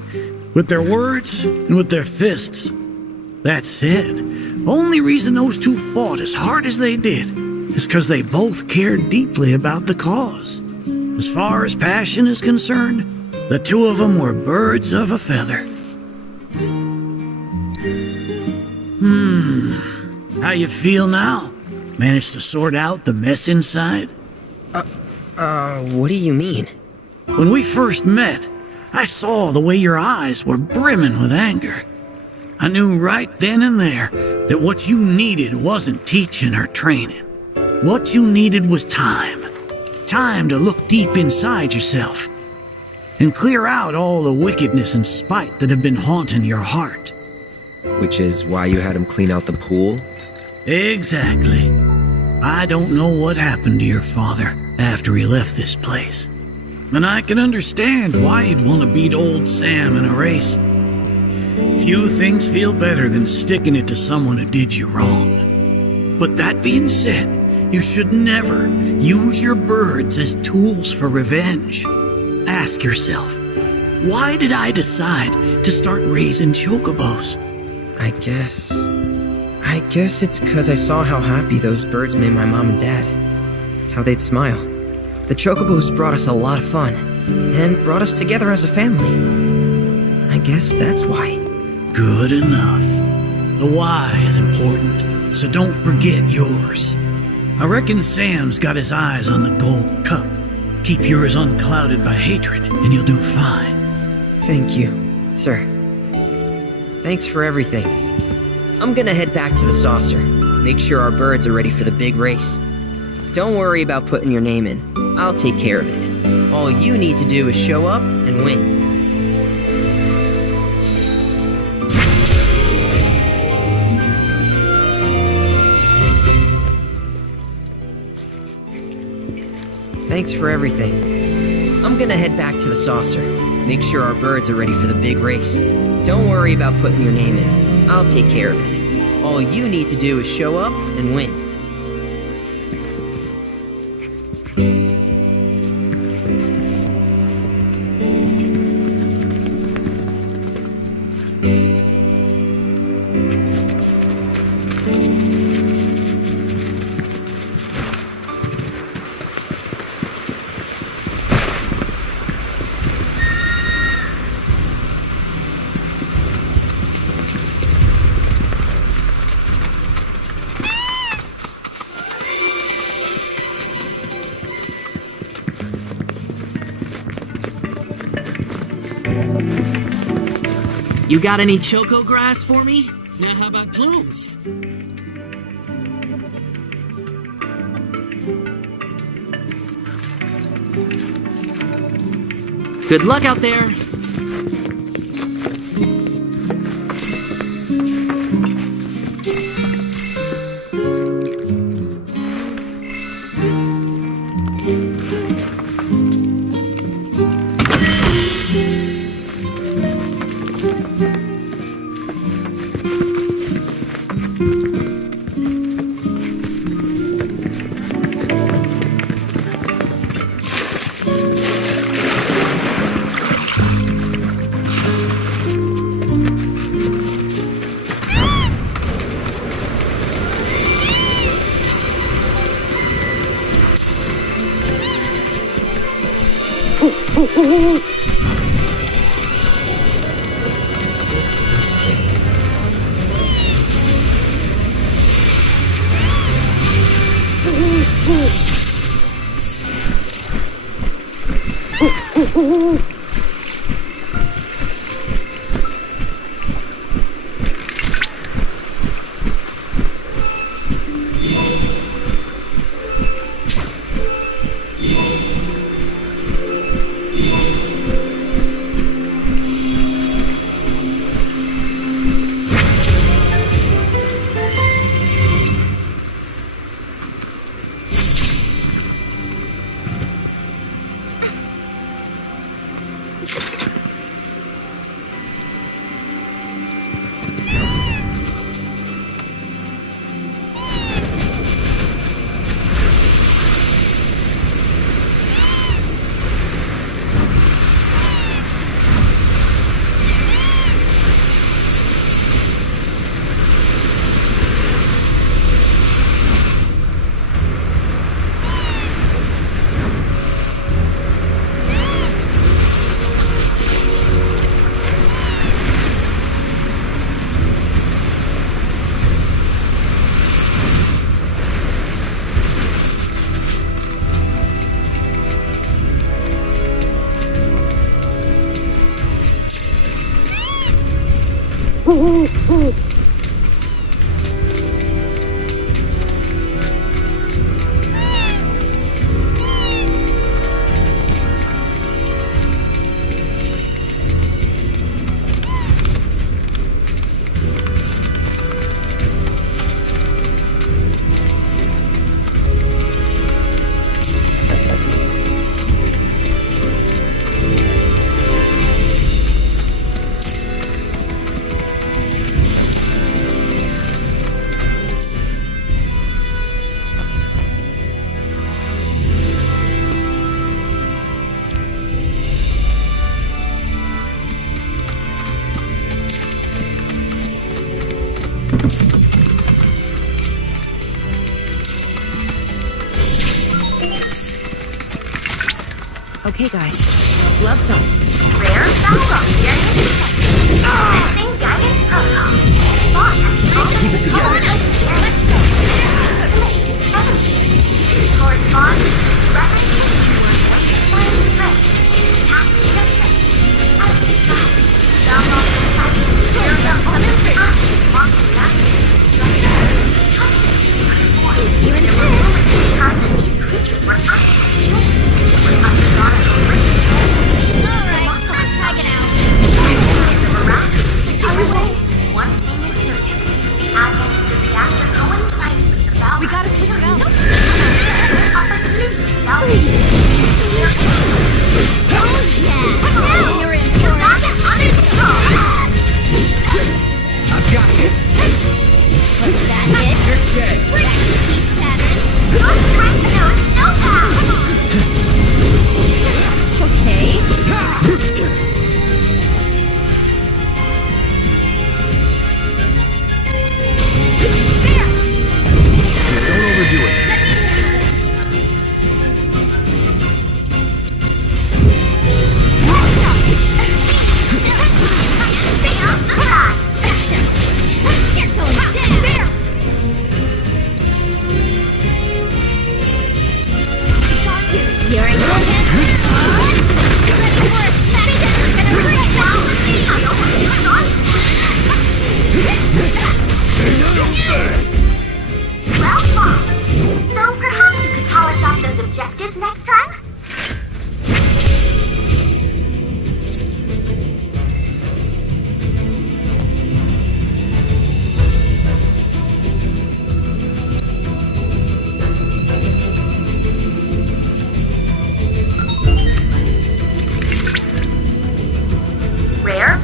with their words and with their fists. That said, only reason those two fought as hard as they did is because they both cared deeply about the cause. As far as passion is concerned, the two of them were birds of a feather. How you feel now? Managed to sort out the mess inside? What do you mean? When we first met, I saw the way your eyes were brimming with anger. I knew right then and there that what you needed wasn't teaching or training. What you needed was time. Time to look deep inside yourself and clear out all the wickedness and spite that have been haunting your heart. Which is why you had him clean out the pool? Exactly. I don't know what happened to your father after he left this place. And I can understand why you'd want to beat old Sam in a race. Few things feel better than sticking it to someone who did you wrong. But that being said, you should never use your birds as tools for revenge. Ask yourself, why did I decide to start raising chocobos? I guess it's because I saw how happy those birds made my mom and dad. How they'd smile. The chocobos brought us a lot of fun, and brought us together as a family. I guess that's why. Good enough. The why is important, so don't forget yours. I reckon Sam's got his eyes on the gold cup. Keep yours unclouded by hatred, and you'll do fine. Thank you, sir. Thanks for everything. I'm gonna head back to the saucer. Make sure our birds are ready for the big race. Don't worry about putting your name in. I'll take care of it. All you need to do is show up and win. Thanks for everything. I'm gonna head back to the saucer. Make sure our birds are ready for the big race. Don't worry about putting your name in. I'll take care of it. All you need to do is show up and win. You got any choco grass for me? Now how about plumes? Good luck out there. Okay, guys. Gloves on. Rare Falcon, Missing guidance protocol. Keep it together. Let's go. Correspond. You insist that these creatures were Alright, let's hug it out. One thing is certain. The advent of the reactor coincided with the bow. We gotta switch it out. Opportunity to delve into oh yeah! You're in for it. Under control. I've got this. What's that hit? You're dead. Teeth pattern. Ghost trash nose, no power. Okay. Don't overdo it. You're in good hands. Ready for a well fought. So perhaps you could polish off those objectives next time? Rare?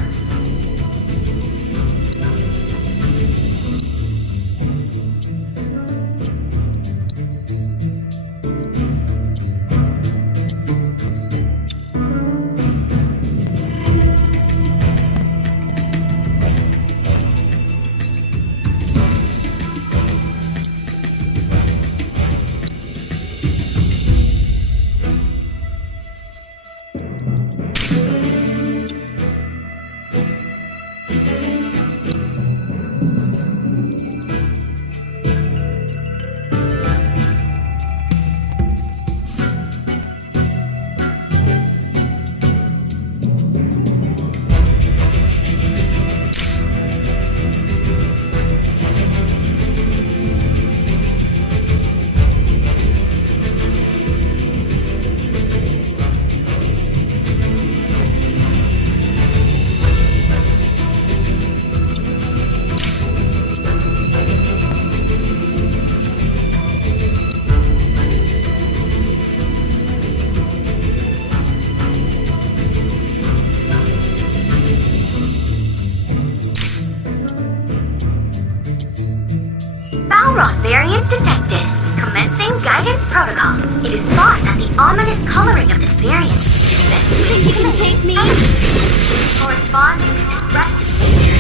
Same guidance protocol. It is thought that the ominous coloring of this variant You can take me. corresponds with its aggressive nature.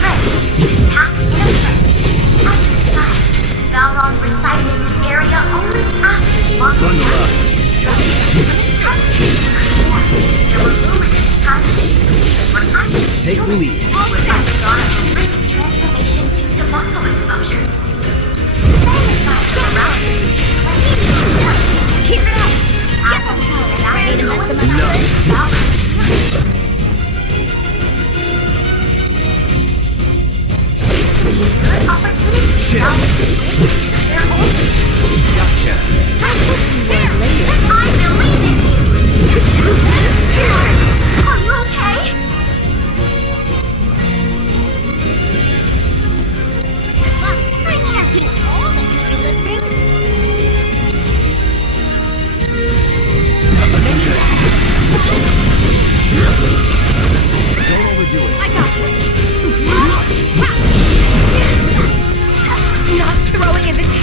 French attacks in a fence. As described, Valron resided in this area only after the month of there were rumors at the time that these creatures were active. Take the lead. With Valron's rapid transformation due to fungal exposure. Setting aside the morality, Keep it up. Ready to mess them good opportunity to their own. Gotcha. I believe in you. Are you okay? I can't do all the heavy lifting. Don't overdo it. I got this. Not throwing in the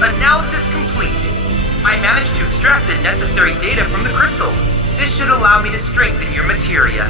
Analysis complete. I managed to extract the necessary data from the crystal. This should allow me to strengthen your materia.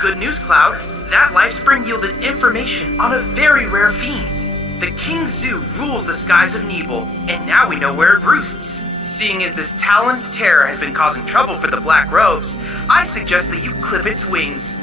Good news, Cloud. That life spring yielded information on a very rare fiend. The King Zoo rules the skies of Nebel, and now we know where it roosts. Seeing as this taloned terror has been causing trouble for the Black Robes, I suggest that you clip its wings.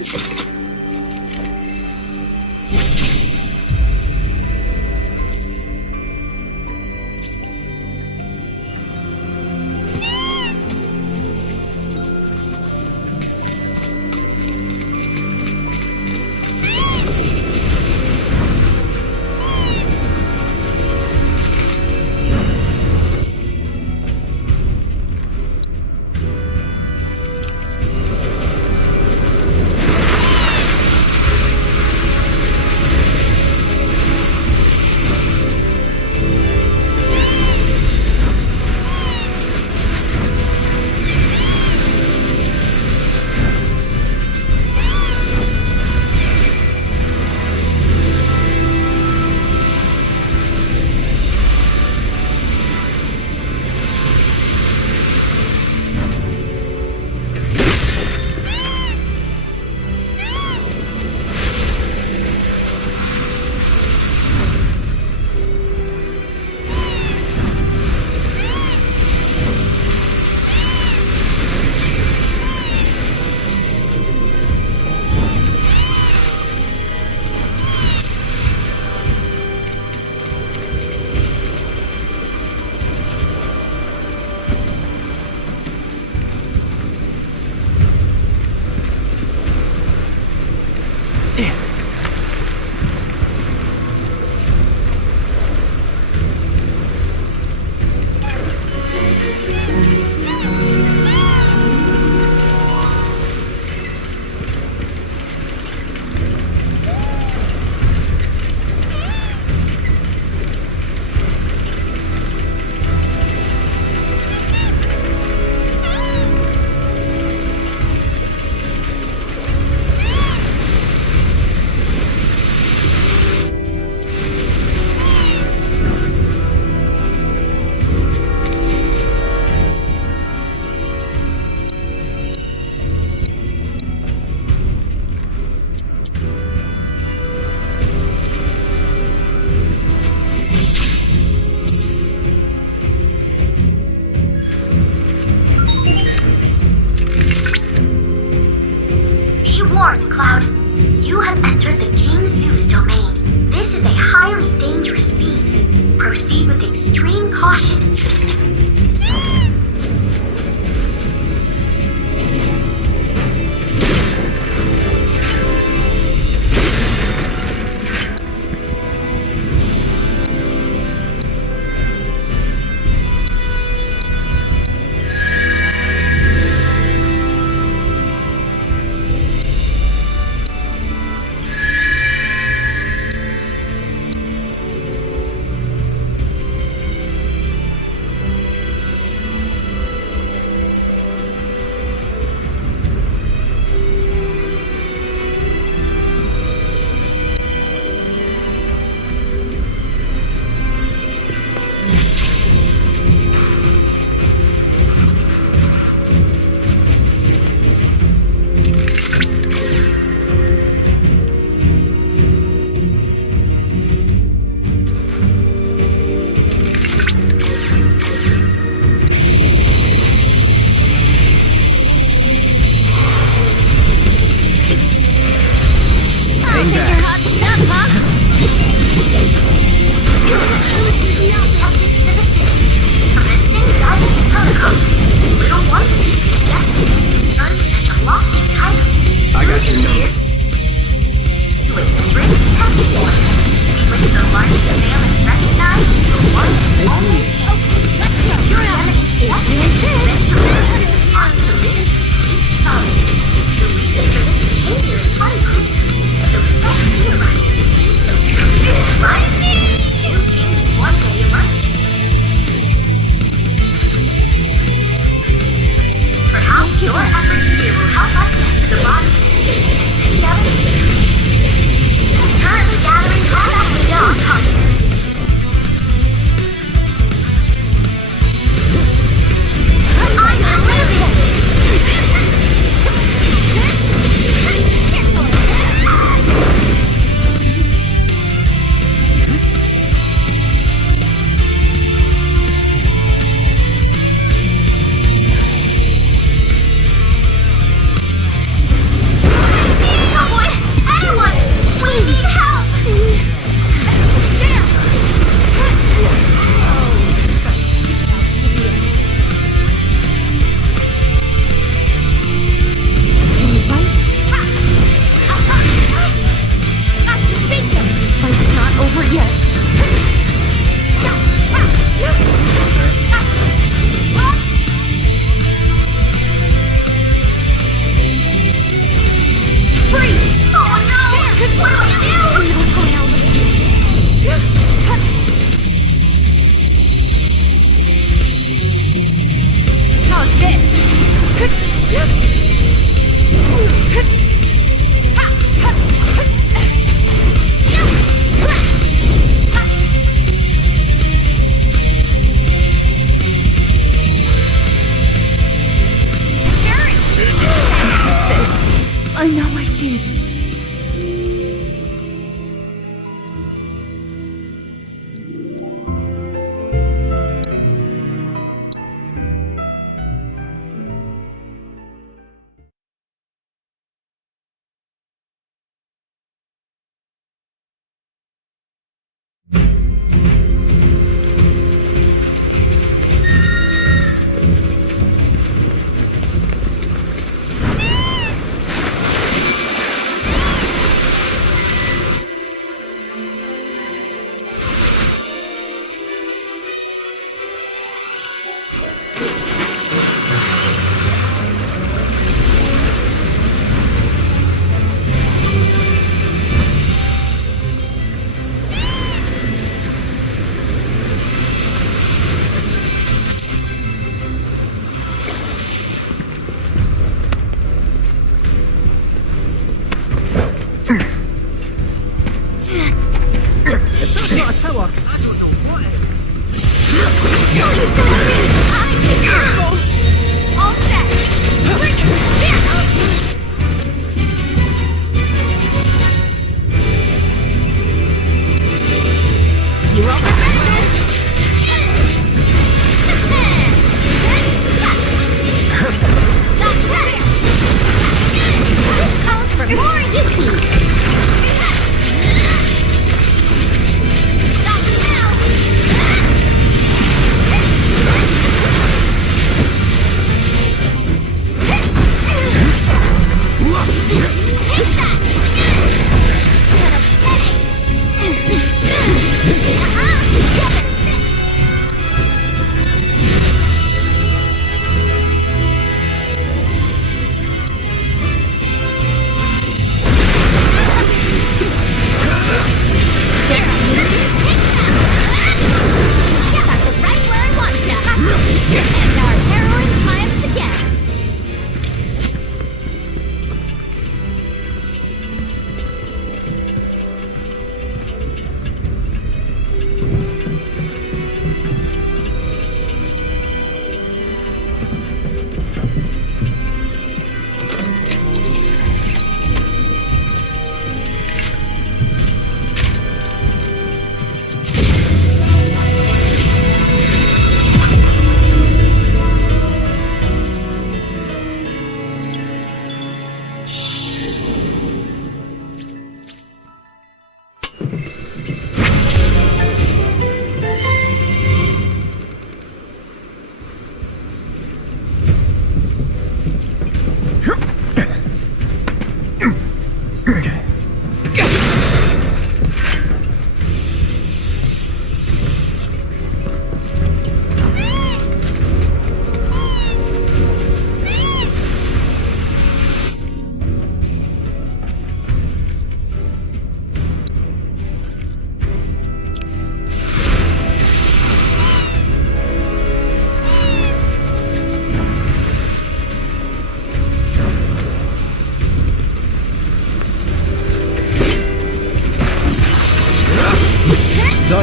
proceed with extreme caution. I know I did.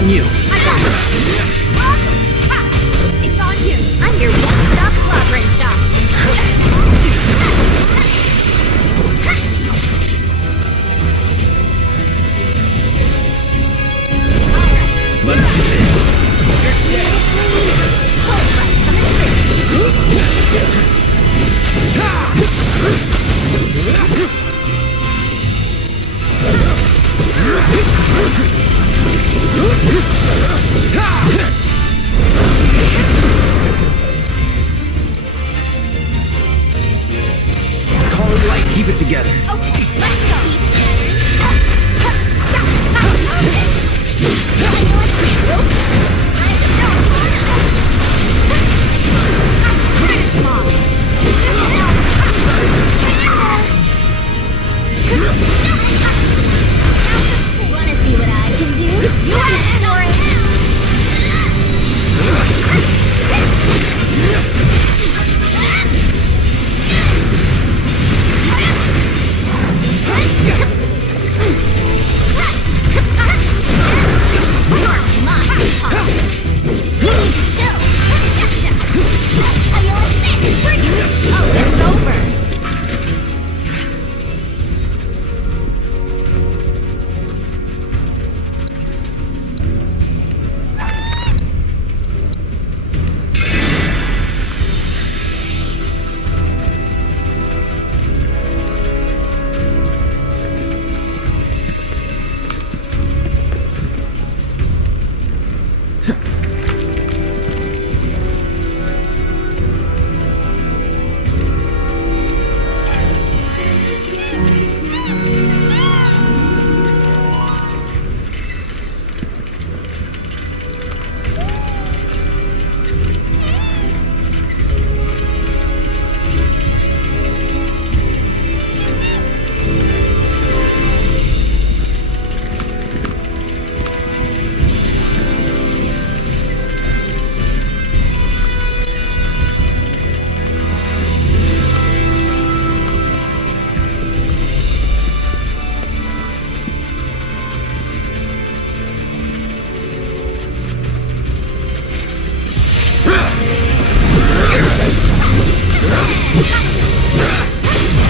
on you. I got it. It's on you. I'm your one-stop clobbering shop. Let's do this. You're dead. Cold Rush coming Call it light, keep it together. Okay, let's go. Wanna see what I can do? You asked for it!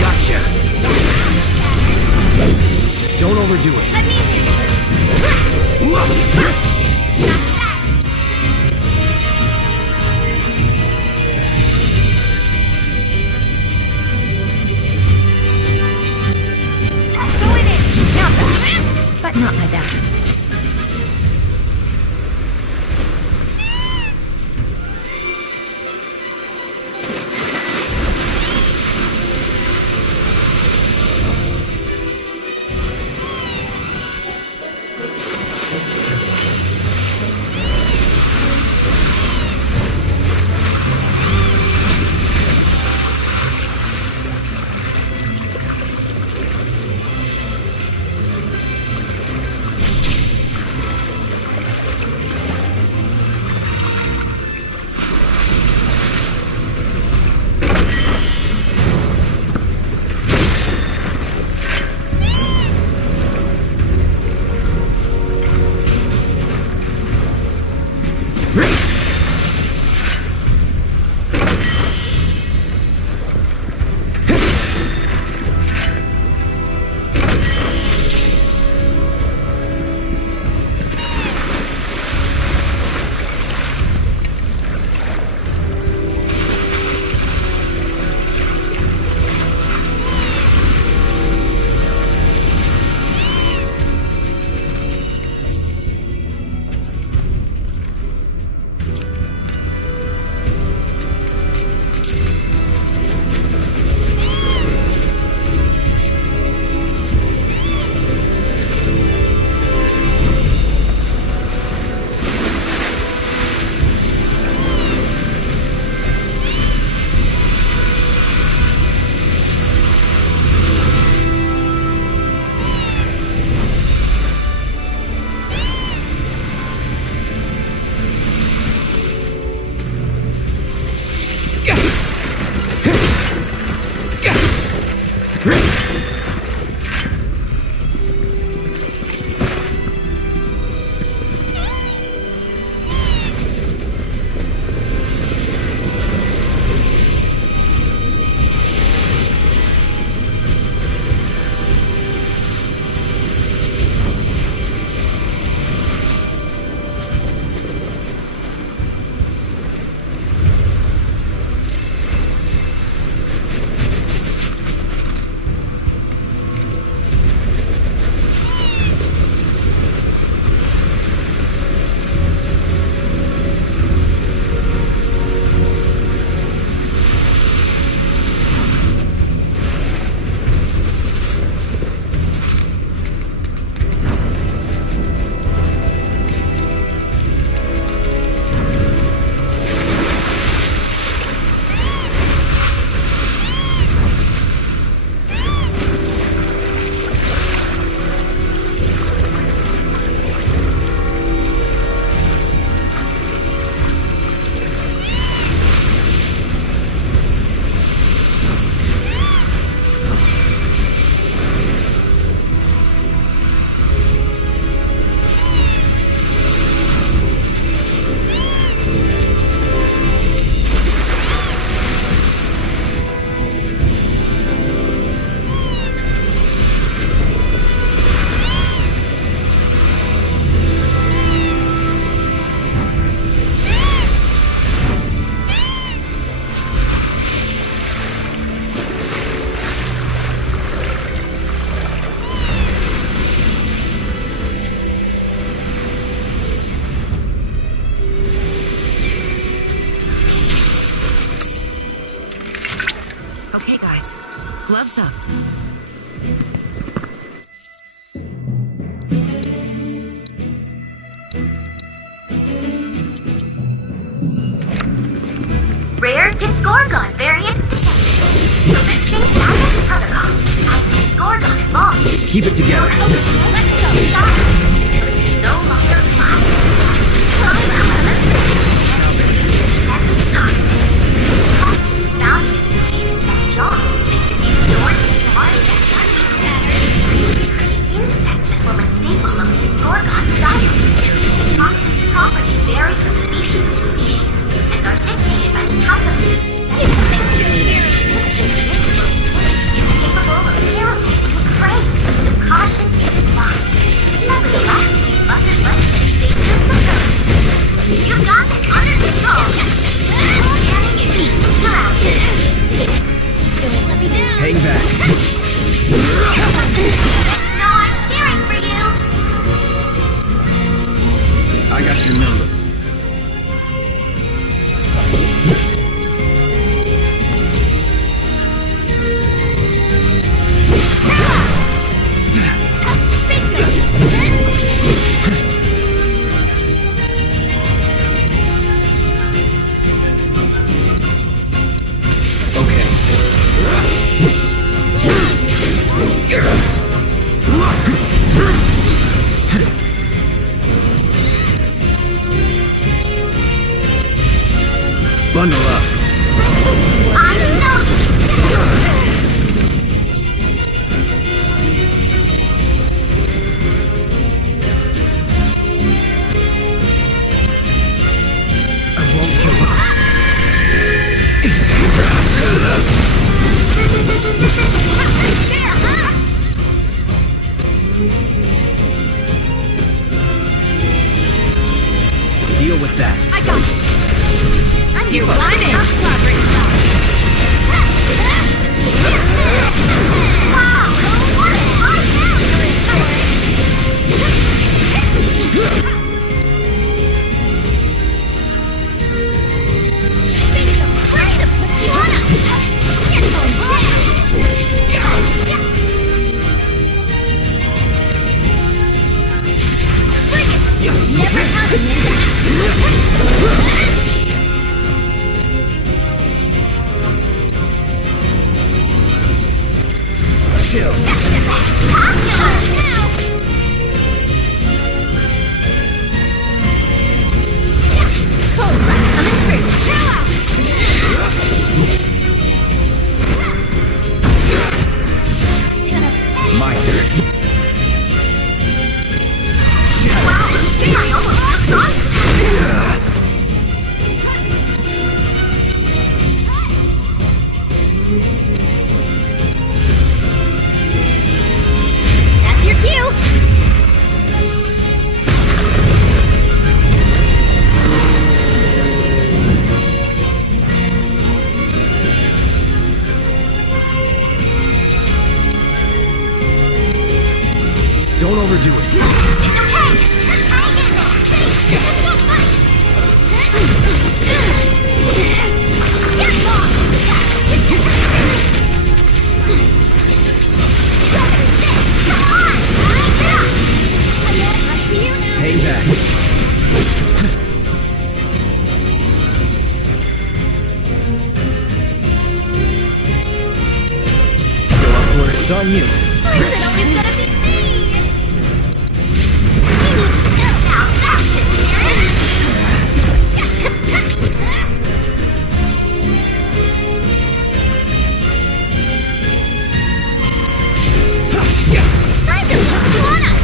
Gotcha. Don't overdo it. Let me handle Going in! Not bad, but not my best. Gloves up. Rare Disgorgon variant detected. The same guidance protocol. As the Disgorgon evolves, Keep it together. let's go stop. No longer flies. Toxins found in its cheeks and jaw. You stored its large insects that form a staple of the Disgorgon's diet. The toxins' properties vary from species to species and are dictated by the type of food. Is capable of paralyzing its prey, so caution is advised. Nevertheless, you mustn't let the dangerous develop. You've got this under control. Scanning your immediate surroundings. Don't let me down. Hang back. No, I'm cheering for you. I got your number. Bundle up. I know I won't give up. Deal with that. I got it. I'm You climbing. Wow! What My turn. That's your cue. Don't overdo it. It's okay. Hang in there. Just one fight. Get lost. Come on. Up to you now. Hang back. Still up for it. It's on you. Why is it always gonna be me? You need to chill now. That's the Time to put you on us.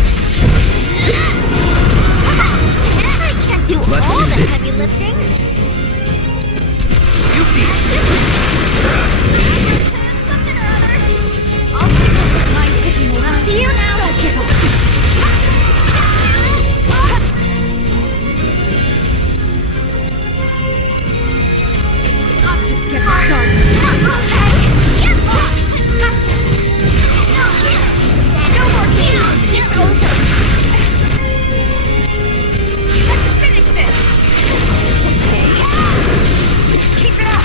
I can't do Let's all do the this. heavy lifting. Something or other. I'll take over my taking over. Up to you now. Don't give up. I'm just getting started. Okay. Get lost. Gotcha. No more games. It's over. Let's finish this. Okay. Keep it up.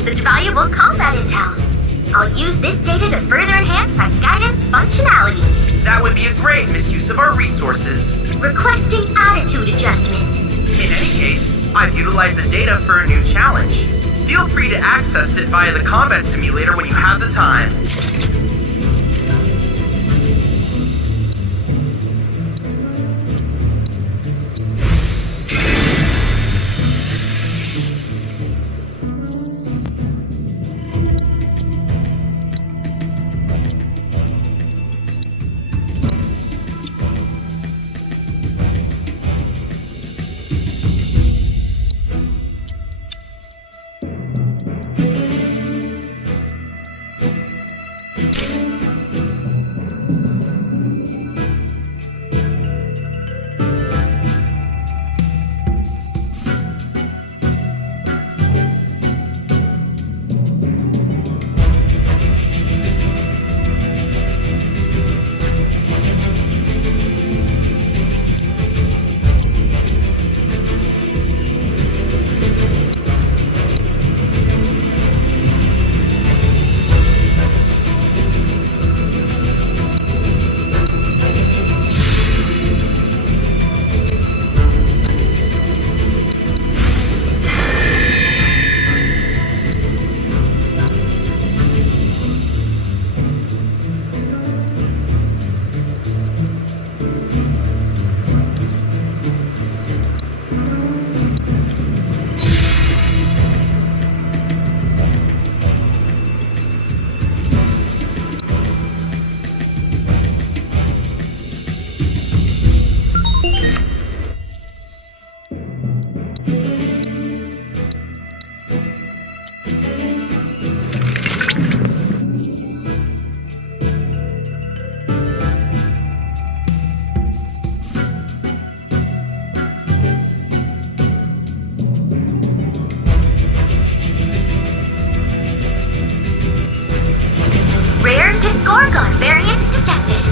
such valuable combat intel. I'll use this data to further enhance my guidance functionality. That would be a great misuse of our resources. Requesting attitude adjustment. In any case, I've utilized the data for a new challenge. Feel free to access it via the combat simulator when you have the time. Disgorgon variant detected.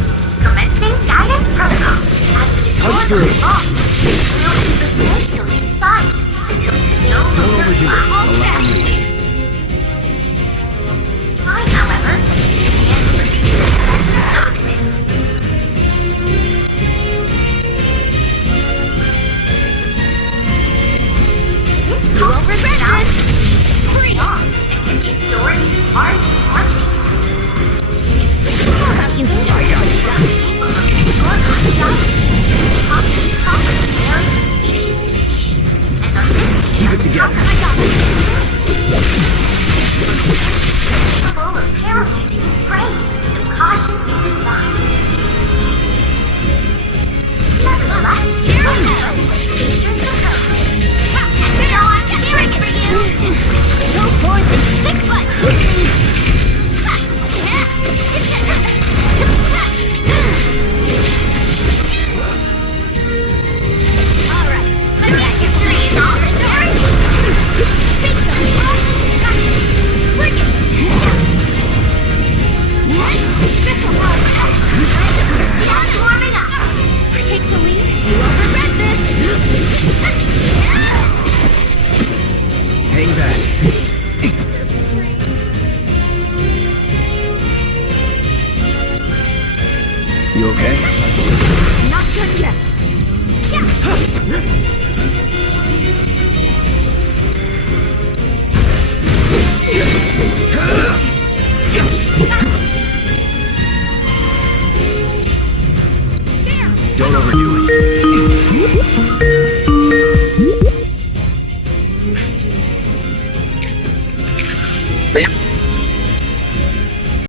Commencing guidance protocol. As the Disgorgon evolves, it will be substantially in size until it can no longer fly. All set. Fine, however, and produce toxin. This toxin is very strong and can be stored in large quantities. You keep it together. Capable of paralyzing its prey, so caution is advised. Nevertheless, features the code. You know I'm cheering it for you. Go for the stick butt. Hang back. You okay? Not done yet. Don't overdo it. Yeah.